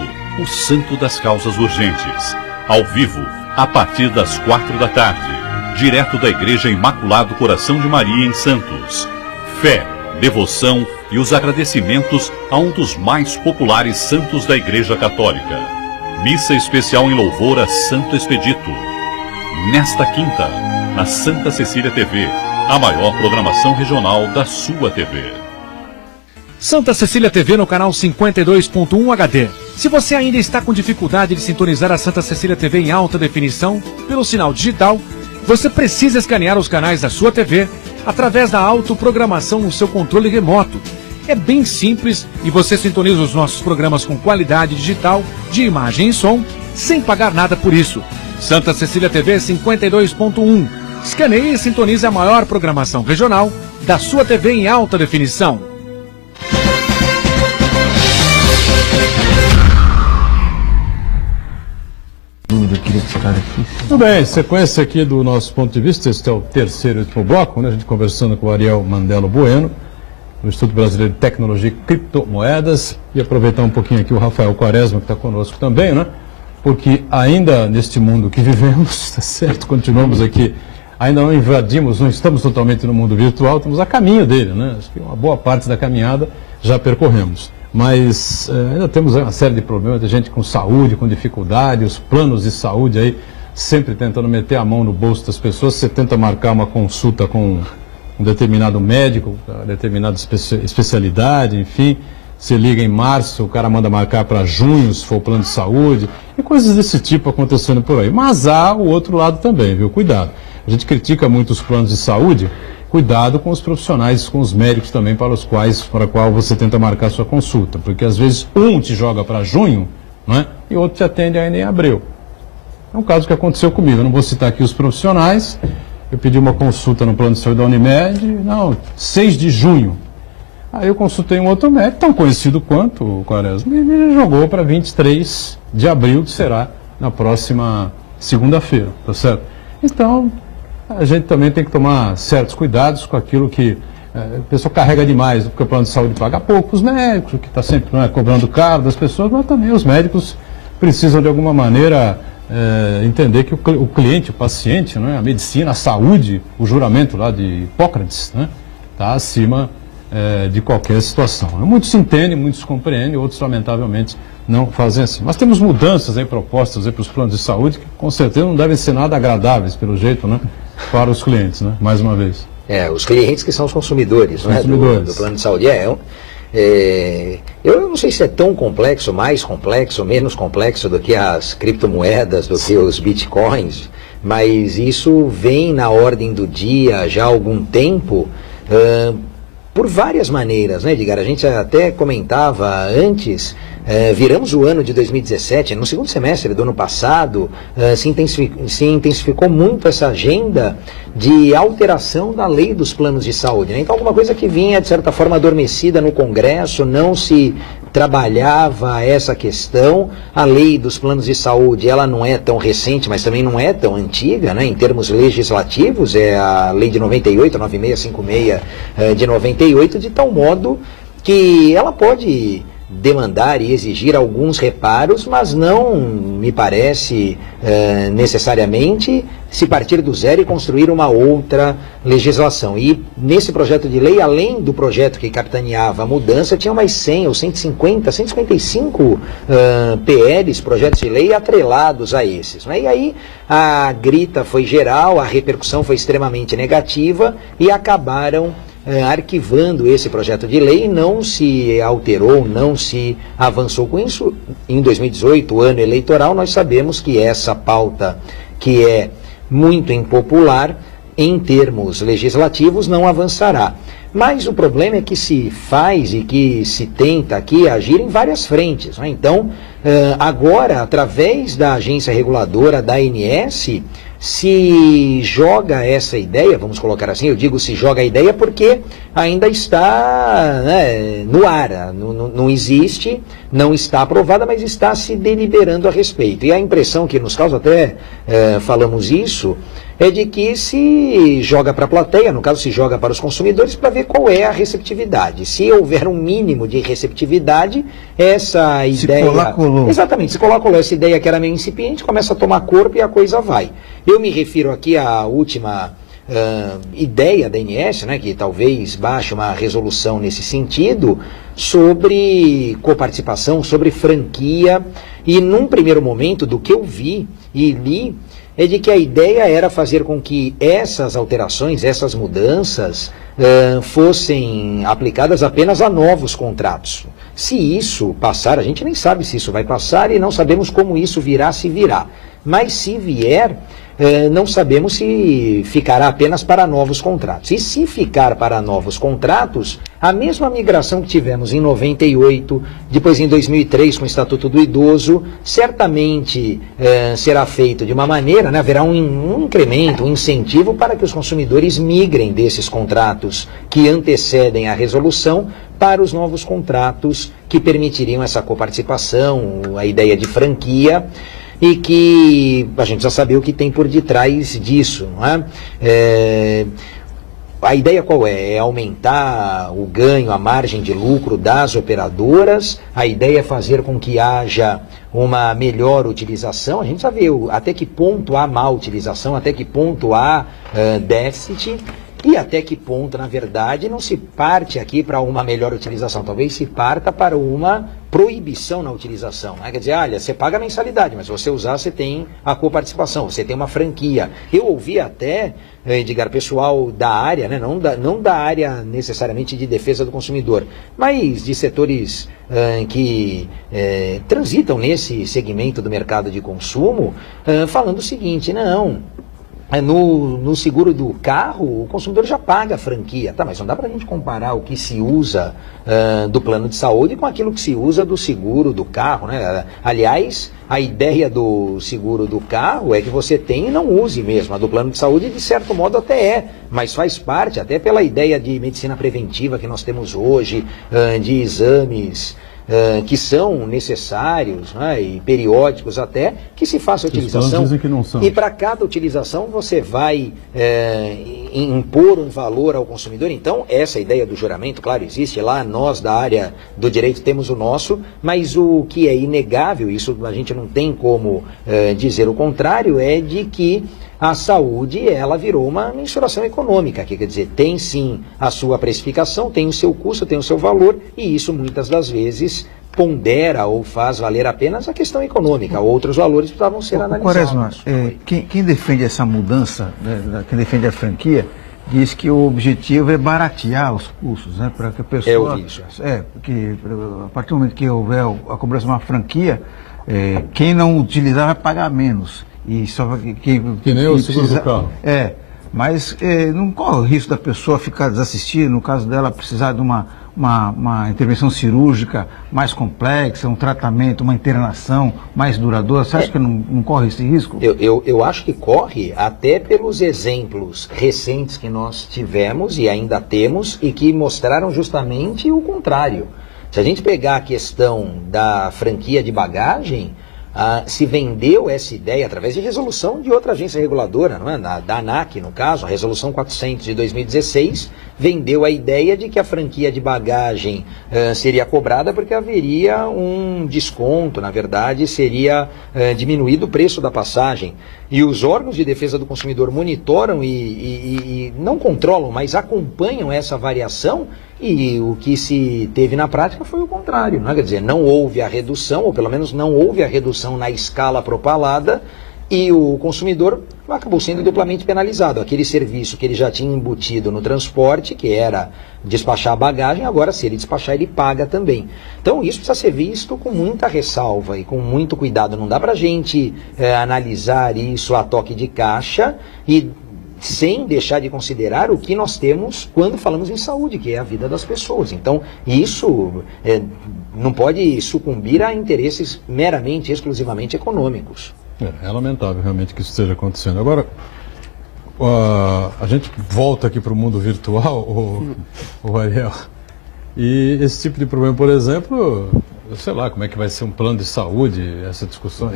o santo das causas urgentes. Ao vivo, a partir das 4 da tarde, direto da Igreja Imaculado Coração de Maria em Santos. Fé, devoção e os agradecimentos a um dos mais populares santos da Igreja Católica. Missa especial em louvor a Santo Expedito. Nesta quinta, na Santa Cecília TV, a maior programação regional da sua TV. Santa Cecília TV no canal 52.1 HD. Se você ainda está com dificuldade de sintonizar a Santa Cecília TV em alta definição pelo sinal digital, você precisa escanear os canais da sua TV através da autoprogramação no seu controle remoto. É bem simples e você sintoniza os nossos programas com qualidade digital de imagem e som sem pagar nada por isso. Santa Cecília TV 52.1. Escaneie e sintonize a maior programação regional da sua TV em alta definição. Tudo bem, sequência aqui do nosso ponto de vista, este é o terceiro e último bloco, né? A gente conversando com o Ariel Mandelo Bueno, do Instituto Brasileiro de Tecnologia e Criptomoedas, e aproveitar um pouquinho aqui o Rafael Quaresma, que está conosco também, né? Porque ainda neste mundo que vivemos, tá certo, continuamos aqui, ainda não invadimos, não estamos totalmente no mundo virtual, estamos a caminho dele, né? Acho que uma boa parte da caminhada já percorremos. Mas ainda temos uma série de problemas, de gente com saúde, com dificuldade, os planos de saúde aí sempre tentando meter a mão no bolso das pessoas. Você tenta marcar uma consulta com um determinado médico, determinada especialidade, enfim, você liga em março, o cara manda marcar para junho, se for o plano de saúde, e coisas desse tipo acontecendo por aí. Mas há o outro lado também, viu? Cuidado. A gente critica muito os planos de saúde. Cuidado com os profissionais, com os médicos também para qual você tenta marcar sua consulta, porque às vezes um te joga para junho, não é? E outro te atende ainda em abril. É um caso que aconteceu comigo, eu não vou citar aqui os profissionais. Eu pedi uma consulta no plano de saúde da Unimed, 6 de junho. Aí eu consultei um outro médico, tão conhecido quanto o Quaresma, e me jogou para 23 de abril, que será na próxima segunda-feira, tá certo? Então, a gente também tem que tomar certos cuidados com aquilo que a pessoa carrega demais, porque o plano de saúde paga pouco os médicos, que está sempre cobrando caro das pessoas, mas também os médicos precisam de alguma maneira entender que o cliente, o paciente, a medicina, a saúde, o juramento lá de Hipócrates, está acima de qualquer situação. Muitos entendem, muitos compreendem, outros lamentavelmente não fazem assim. Mas temos mudanças aí propostas aí para os planos de saúde que com certeza não devem ser nada agradáveis, pelo jeito, para os clientes, mais uma vez. Os clientes que são os consumidores, do plano de saúde. Eu não sei se é tão complexo, mais complexo, menos complexo do que as criptomoedas, do que os bitcoins, mas isso vem na ordem do dia já há algum tempo, por várias maneiras, Edgar? A gente até comentava antes, viramos o ano de 2017, no segundo semestre do ano passado, se intensificou muito essa agenda de alteração da lei dos planos de saúde. Então, alguma coisa que vinha, de certa forma, adormecida no Congresso, não se trabalhava essa questão. A lei dos planos de saúde, ela não é tão recente, mas também não é tão antiga, em termos legislativos, é a lei de 98, 9656 de 98, de tal modo que ela pode demandar e exigir alguns reparos, mas não me parece necessariamente se partir do zero e construir uma outra legislação. E nesse projeto de lei, além do projeto que capitaneava a mudança, tinha mais 100 ou 150, 155 PLs, projetos de lei atrelados a esses. E aí a grita foi geral, a repercussão foi extremamente negativa e acabaram arquivando esse projeto de lei. Não se alterou, não se avançou com isso. Em 2018, ano eleitoral, nós sabemos que essa pauta, que é muito impopular em termos legislativos, não avançará. Mas o problema é que se faz e que se tenta aqui agir em várias frentes. Então, agora, através da agência reguladora, da ANS, se joga essa ideia, vamos colocar assim, eu digo se joga a ideia porque ainda está no ar, não existe, não está aprovada, mas está se deliberando a respeito. E a impressão que nos causa, até falamos isso, é de que se joga para a plateia, no caso se joga para os consumidores, para ver qual é a receptividade. Se houver um mínimo de receptividade, essa ideia... Se colar, colou. Exatamente, se colar, colou. Essa ideia que era meio incipiente, começa a tomar corpo e a coisa vai. Eu me refiro aqui à última ideia da ANS, que talvez baixe uma resolução nesse sentido, sobre coparticipação, sobre franquia, e num primeiro momento, do que eu vi e li, é de que a ideia era fazer com que essas alterações, essas mudanças, fossem aplicadas apenas a novos contratos. Se isso passar, a gente nem sabe se isso vai passar e não sabemos como isso virá, se virá. Mas se vier, não sabemos se ficará apenas para novos contratos. E se ficar para novos contratos, a mesma migração que tivemos em 98, depois em 2003 com o Estatuto do Idoso, certamente será feito de uma maneira, haverá um incremento, um incentivo para que os consumidores migrem desses contratos que antecedem a resolução para os novos contratos que permitiriam essa coparticipação, a ideia de franquia, e que a gente já sabe o que tem por detrás disso, não é? A ideia qual é? É aumentar o ganho, a margem de lucro das operadoras. A ideia é fazer com que haja uma melhor utilização. A gente já viu até que ponto há má utilização, até que ponto há déficit. E até que ponto, na verdade, não se parte aqui para uma melhor utilização. Talvez se parta para uma proibição na utilização. Quer dizer, olha, você paga a mensalidade, mas se você usar, você tem a coparticipação, você tem uma franquia. Eu ouvi até, Edgar, pessoal da área, não da área necessariamente de defesa do consumidor, mas de setores que transitam nesse segmento do mercado de consumo, falando o seguinte: não, No seguro do carro, o consumidor já paga a franquia. Tá, mas não dá para a gente comparar o que se usa do plano de saúde com aquilo que se usa do seguro do carro, né? Aliás, a ideia do seguro do carro é que você tem e não use mesmo. A do plano de saúde, de certo modo, até é, mas faz parte, até pela ideia de medicina preventiva que nós temos hoje, de exames que são necessários, né, e periódicos até, que se faça a utilização. Dizem que não são. E para cada utilização você vai impor um valor ao consumidor. Então, essa ideia do juramento, claro, existe lá, nós da área do direito temos o nosso, mas o que é inegável, isso a gente não tem como dizer o contrário, é de que a saúde, ela virou uma mensuração econômica, que quer dizer, tem sim a sua precificação, tem o seu custo, tem o seu valor, e isso muitas das vezes pondera ou faz valer apenas a questão econômica. Outros valores precisavam ser analisados. Quaresma, quem defende essa mudança, né, quem defende a franquia, diz que o objetivo é baratear os custos, né, para que a pessoa... Eu vi isso. Porque a partir do momento que houver a cobrança de uma franquia, quem não utilizar vai pagar menos. E só que nem o seguro do carro. Mas não corre o risco da pessoa ficar desassistida, no caso dela precisar de uma intervenção cirúrgica mais complexa, um tratamento, uma internação mais duradoura. Você acha que não corre esse risco? Eu acho que corre, até pelos exemplos recentes que nós tivemos e ainda temos, e que mostraram justamente o contrário. Se a gente pegar a questão da franquia de bagagem, se vendeu essa ideia através de resolução de outra agência reguladora, não é? Da ANAC, no caso, a resolução 400 de 2016, vendeu a ideia de que a franquia de bagagem seria cobrada porque haveria um desconto, na verdade, seria diminuído o preço da passagem. E os órgãos de defesa do consumidor monitoram e não controlam, mas acompanham essa variação. E o que se teve na prática foi o contrário, né? Quer dizer, não houve a redução, ou pelo menos não houve a redução na escala propalada, e o consumidor acabou sendo duplamente penalizado. Aquele serviço que ele já tinha embutido no transporte, que era despachar a bagagem, agora se ele despachar, ele paga também. Então isso precisa ser visto com muita ressalva e com muito cuidado. Não dá para a gente analisar isso a toque de caixa e sem deixar de considerar o que nós temos quando falamos em saúde, que é a vida das pessoas. Então, isso não pode sucumbir a interesses meramente, exclusivamente econômicos. É lamentável realmente que isso esteja acontecendo. Agora, a gente volta aqui para o mundo virtual, o Ariel, e esse tipo de problema, por exemplo, sei lá, como é que vai ser um plano de saúde, essa discussão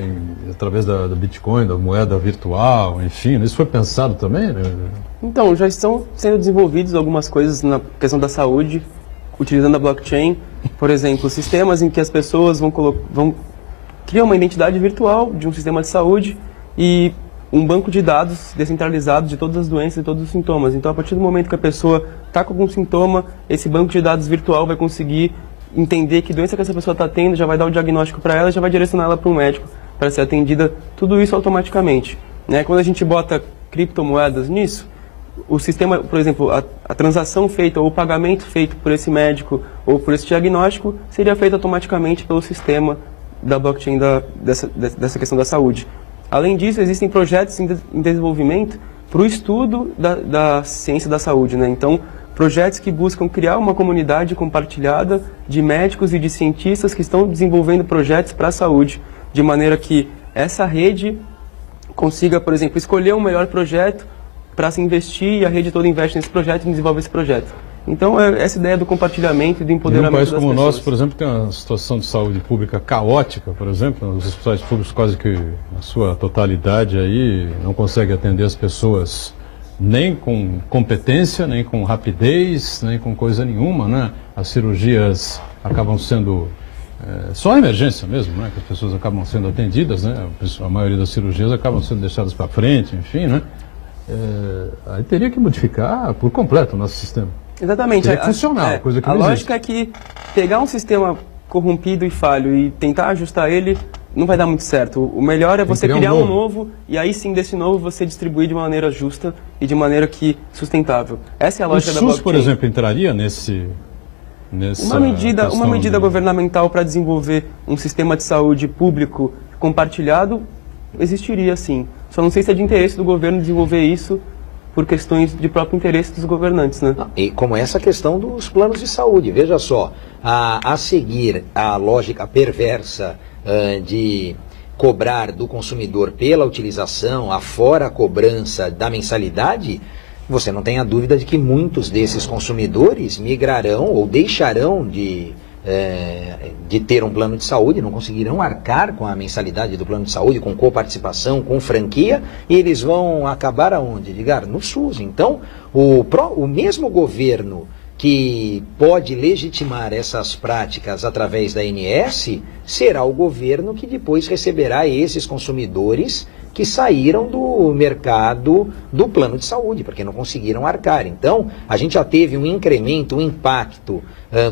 através da Bitcoin, da moeda virtual, enfim, isso foi pensado também? Então, já estão sendo desenvolvidas algumas coisas na questão da saúde, utilizando a blockchain, por exemplo, sistemas em que as pessoas vão criar uma identidade virtual de um sistema de saúde e um banco de dados descentralizado de todas as doenças e todos os sintomas. Então, a partir do momento que a pessoa está com algum sintoma, esse banco de dados virtual vai conseguir entender que doença que essa pessoa está tendo, já vai dar o diagnóstico para ela, já vai direcionar ela para um médico para ser atendida, tudo isso automaticamente. Né? Quando a gente bota criptomoedas nisso, o sistema, por exemplo, a transação feita ou o pagamento feito por esse médico ou por esse diagnóstico seria feito automaticamente pelo sistema da blockchain dessa questão da saúde. Além disso, existem projetos em desenvolvimento para o estudo da ciência da saúde. Né? Então, projetos que buscam criar uma comunidade compartilhada de médicos e de cientistas que estão desenvolvendo projetos para a saúde, de maneira que essa rede consiga, por exemplo, escolher um melhor projeto para se investir e a rede toda investe nesse projeto e desenvolve esse projeto. Então, essa ideia do compartilhamento e do empoderamento das pessoas. Um país como o nosso, por exemplo, tem uma situação de saúde pública caótica, por exemplo, os hospitais públicos quase que na sua totalidade aí não conseguem atender as pessoas nem com competência, nem com rapidez, nem com coisa nenhuma, né? As cirurgias acabam sendo só a emergência mesmo, né? Que as pessoas acabam sendo atendidas, né? A maioria das cirurgias acabam sendo deixadas para frente, enfim, né? Aí teria que modificar por completo o nosso sistema. Exatamente. Teria que funcionar, coisa que não existe. A lógica é que pegar um sistema corrompido e falho e tentar ajustar ele não vai dar muito certo. O melhor é você criar um novo e aí sim desse novo você distribuir de maneira justa e de maneira sustentável. Essa é a lógica da blockchain. O SUS, por exemplo, entraria nessa uma medida governamental para desenvolver um sistema de saúde público compartilhado existiria sim. Só não sei se é de interesse do governo desenvolver isso por questões de próprio interesse dos governantes, né? E como essa questão dos planos de saúde, veja só, a seguir a lógica perversa de cobrar do consumidor pela utilização, afora a cobrança da mensalidade, você não tem a dúvida de que muitos desses consumidores migrarão ou deixarão de ter um plano de saúde, não conseguirão arcar com a mensalidade do plano de saúde, com coparticipação, com franquia, e eles vão acabar aonde? Ligar no SUS. Então, o mesmo governo que pode legitimar essas práticas através da ANS, será o governo que depois receberá esses consumidores que saíram do mercado do plano de saúde, porque não conseguiram arcar. Então, a gente já teve um incremento, um impacto,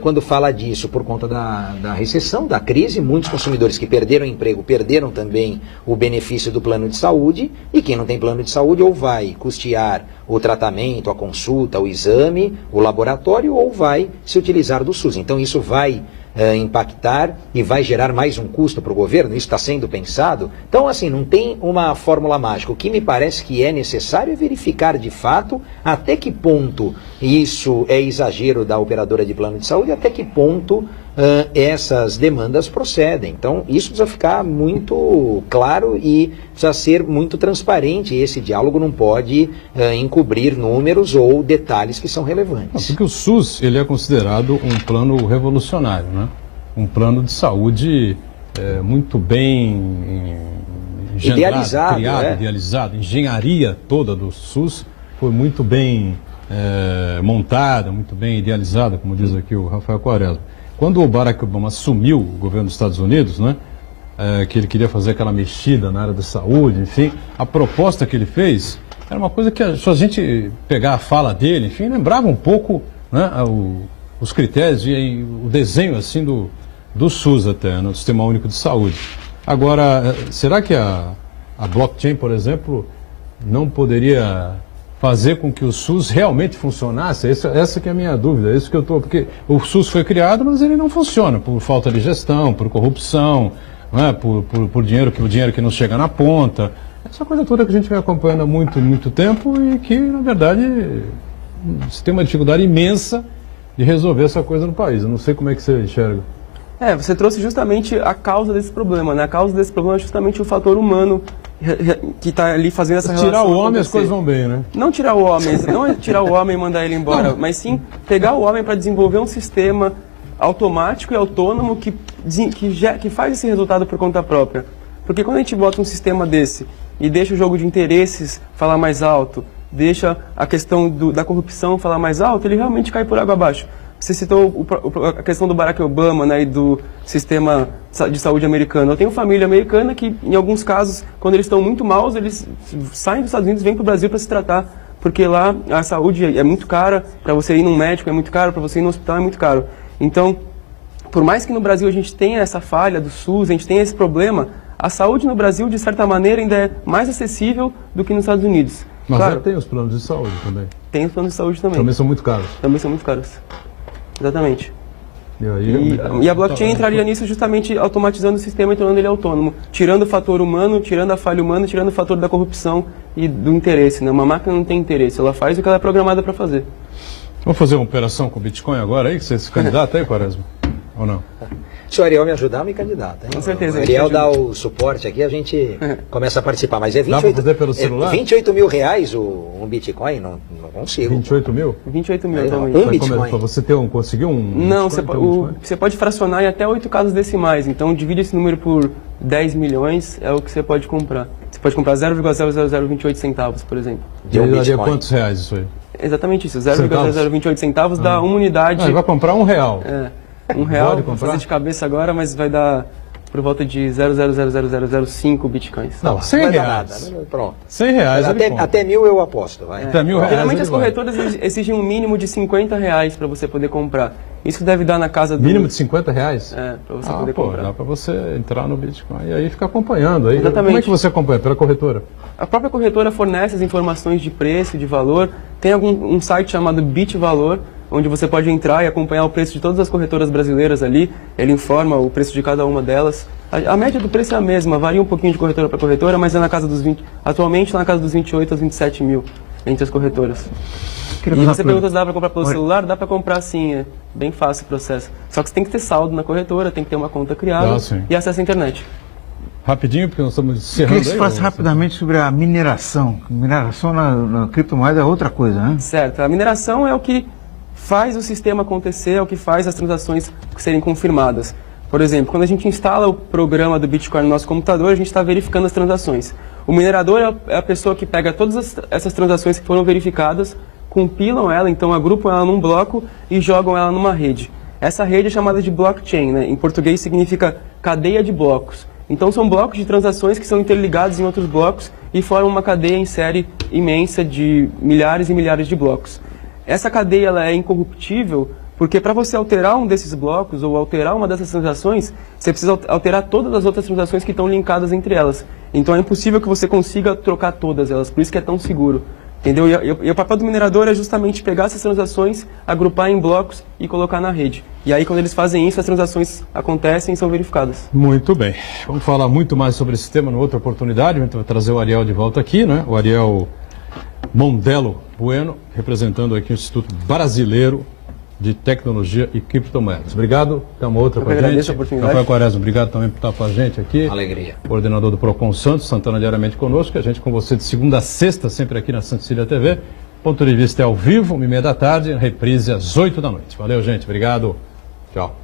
quando fala disso, por conta da recessão, da crise, muitos consumidores que perderam o emprego, perderam também o benefício do plano de saúde, e quem não tem plano de saúde ou vai custear o tratamento, a consulta, o exame, o laboratório, ou vai se utilizar do SUS. Então, isso vai impactar e vai gerar mais um custo para o governo, isso está sendo pensado. Então, assim, não tem uma fórmula mágica. O que me parece que é necessário é verificar de fato até que ponto isso é exagero da operadora de plano de saúde, até que ponto essas demandas procedem. Então, isso precisa ficar muito claro e precisa ser muito transparente. Esse diálogo não pode encobrir números ou detalhes que são relevantes. Porque o SUS ele é considerado um plano revolucionário, né? Um plano de saúde muito bem idealizado, criado, idealizado. A engenharia toda do SUS foi muito bem montada, muito bem idealizada, como diz aqui o Rafael Quaresma. Quando o Barack Obama assumiu o governo dos Estados Unidos, né, que ele queria fazer aquela mexida na área da saúde, enfim, a proposta que ele fez era uma coisa que, se a gente pegar a fala dele, enfim, lembrava um pouco, né, os critérios e o desenho assim do SUS até, no Sistema Único de Saúde. Agora, será que a blockchain, por exemplo, não poderia fazer com que o SUS realmente funcionasse? Essa que é a minha dúvida, é isso que eu estou... Porque o SUS foi criado, mas ele não funciona por falta de gestão, por corrupção, né, por dinheiro que não chega na ponta. Essa coisa toda que a gente vem acompanhando há muito tempo e que, na verdade, se tem uma dificuldade imensa de resolver essa coisa no país. Eu não sei como é que você enxerga. Você trouxe justamente a causa desse problema, né? A causa desse problema é justamente o fator humano que está ali fazendo essa relação. Tirar o homem, as coisas vão bem, né? Não tirar o homem, não é tirar o homem e mandar ele embora, mas sim pegar o homem para desenvolver um sistema automático e autônomo que faz esse resultado por conta própria. Porque quando a gente bota um sistema desse e deixa o jogo de interesses falar mais alto, deixa a questão da corrupção falar mais alto, ele realmente cai por água abaixo. Você citou a questão do Barack Obama, né, e do sistema de saúde americano. Eu tenho família americana que, em alguns casos, quando eles estão muito maus, eles saem dos Estados Unidos e vêm para o Brasil para se tratar, porque lá a saúde é muito cara, para você ir num médico é muito caro, para você ir no hospital é muito caro. Então, por mais que no Brasil a gente tenha essa falha do SUS, a gente tenha esse problema, a saúde no Brasil, de certa maneira, ainda é mais acessível do que nos Estados Unidos. Mas claro, já tem os planos de saúde também. Tem os planos de saúde também. Também são muito caros. Também são muito caros. Exatamente. E a blockchain entraria nisso justamente automatizando o sistema e tornando ele autônomo, tirando o fator humano, tirando a falha humana, tirando o fator da corrupção e do interesse, né? Uma máquina não tem interesse, ela faz o que ela é programada para fazer. Vamos fazer uma operação com Bitcoin agora aí, que você se candidata aí, Quaresma? Ou não? Se o Ariel me ajudar, me candidata. Com certeza. O Ariel dá o suporte aqui, a gente começa a participar. Mas é 28, Dá pra fazer pelo celular? 28 mil reais um Bitcoin? Não consigo. 28 mil? 28 mil Aí, também. um Bitcoin. Para você conseguir um... Não, Bitcoin, você pode fracionar em até 8 casas decimais. Então, divide esse número por 10 milhões, é o que você pode comprar. Você pode comprar 0,00028 centavos, por exemplo. De um Bitcoin. Daria quantos reais isso aí? Exatamente isso. 0,028 centavos dá uma unidade... Vai comprar R$1. R$1, vou fazer de cabeça agora, mas vai dar por volta de 0,00005 bitcoins. Não, 100 reais. Nada. Pronto. 100 reais até 1.000 eu aposto. Vai. Até R$1.000 Geralmente as corretoras exigem um mínimo de R$50 para você poder comprar. Isso deve dar na casa do... Mínimo de R$50? Para você poder comprar. Dá para você entrar no Bitcoin e aí ficar acompanhando. Aí, exatamente. Como é que você acompanha? Pela corretora? A própria corretora fornece as informações de preço, de valor. Tem um site chamado Bitvalor, onde você pode entrar e acompanhar o preço de todas as corretoras brasileiras ali. Ele informa o preço de cada uma delas. A média do preço é a mesma, varia um pouquinho de corretora para corretora, mas é na casa dos 20, atualmente está na casa dos 28 aos 27 mil entre as corretoras. E você pergunta se dá para comprar pelo celular, dá para comprar sim, é bem fácil o processo. Só que você tem que ter saldo na corretora, tem que ter uma conta criada e acesso à internet. Rapidinho, porque nós estamos encerrando. Queria que você falasse rapidamente sobre a mineração. Mineração na criptomoeda é outra coisa, né? Certo, a mineração é o que faz o sistema acontecer, é o que faz as transações serem confirmadas. Por exemplo, quando a gente instala o programa do Bitcoin no nosso computador, a gente está verificando as transações. O minerador é a pessoa que pega todas essas transações que foram verificadas, compilam ela, então agrupam ela num bloco e jogam ela numa rede. Essa rede é chamada de blockchain, né? Em português significa cadeia de blocos. Então são blocos de transações que são interligados em outros blocos e formam uma cadeia em série imensa de milhares e milhares de blocos. Essa cadeia ela é incorruptível porque para você alterar um desses blocos ou alterar uma dessas transações, você precisa alterar todas as outras transações que estão linkadas entre elas. Então é impossível que você consiga trocar todas elas, por isso que é tão seguro. Entendeu? E o papel do minerador é justamente pegar essas transações, agrupar em blocos e colocar na rede. E aí quando eles fazem isso, as transações acontecem e são verificadas. Muito bem. Vamos falar muito mais sobre esse tema em outra oportunidade. A gente vai trazer o Ariel de volta aqui, né? O Ariel Mondelo Bueno, representando aqui o Instituto Brasileiro de Tecnologia e Criptomoedas. Obrigado, até uma outra com a gente. Rafael Quaresma, obrigado também por estar com a gente aqui. Alegria. Coordenador do Procon Santos, Santana diariamente conosco, a gente com você de segunda a sexta, sempre aqui na Santa Cecília TV. Ponto de vista é ao vivo, 1h30 da tarde, reprise às 8 da noite. Valeu, gente, obrigado, tchau.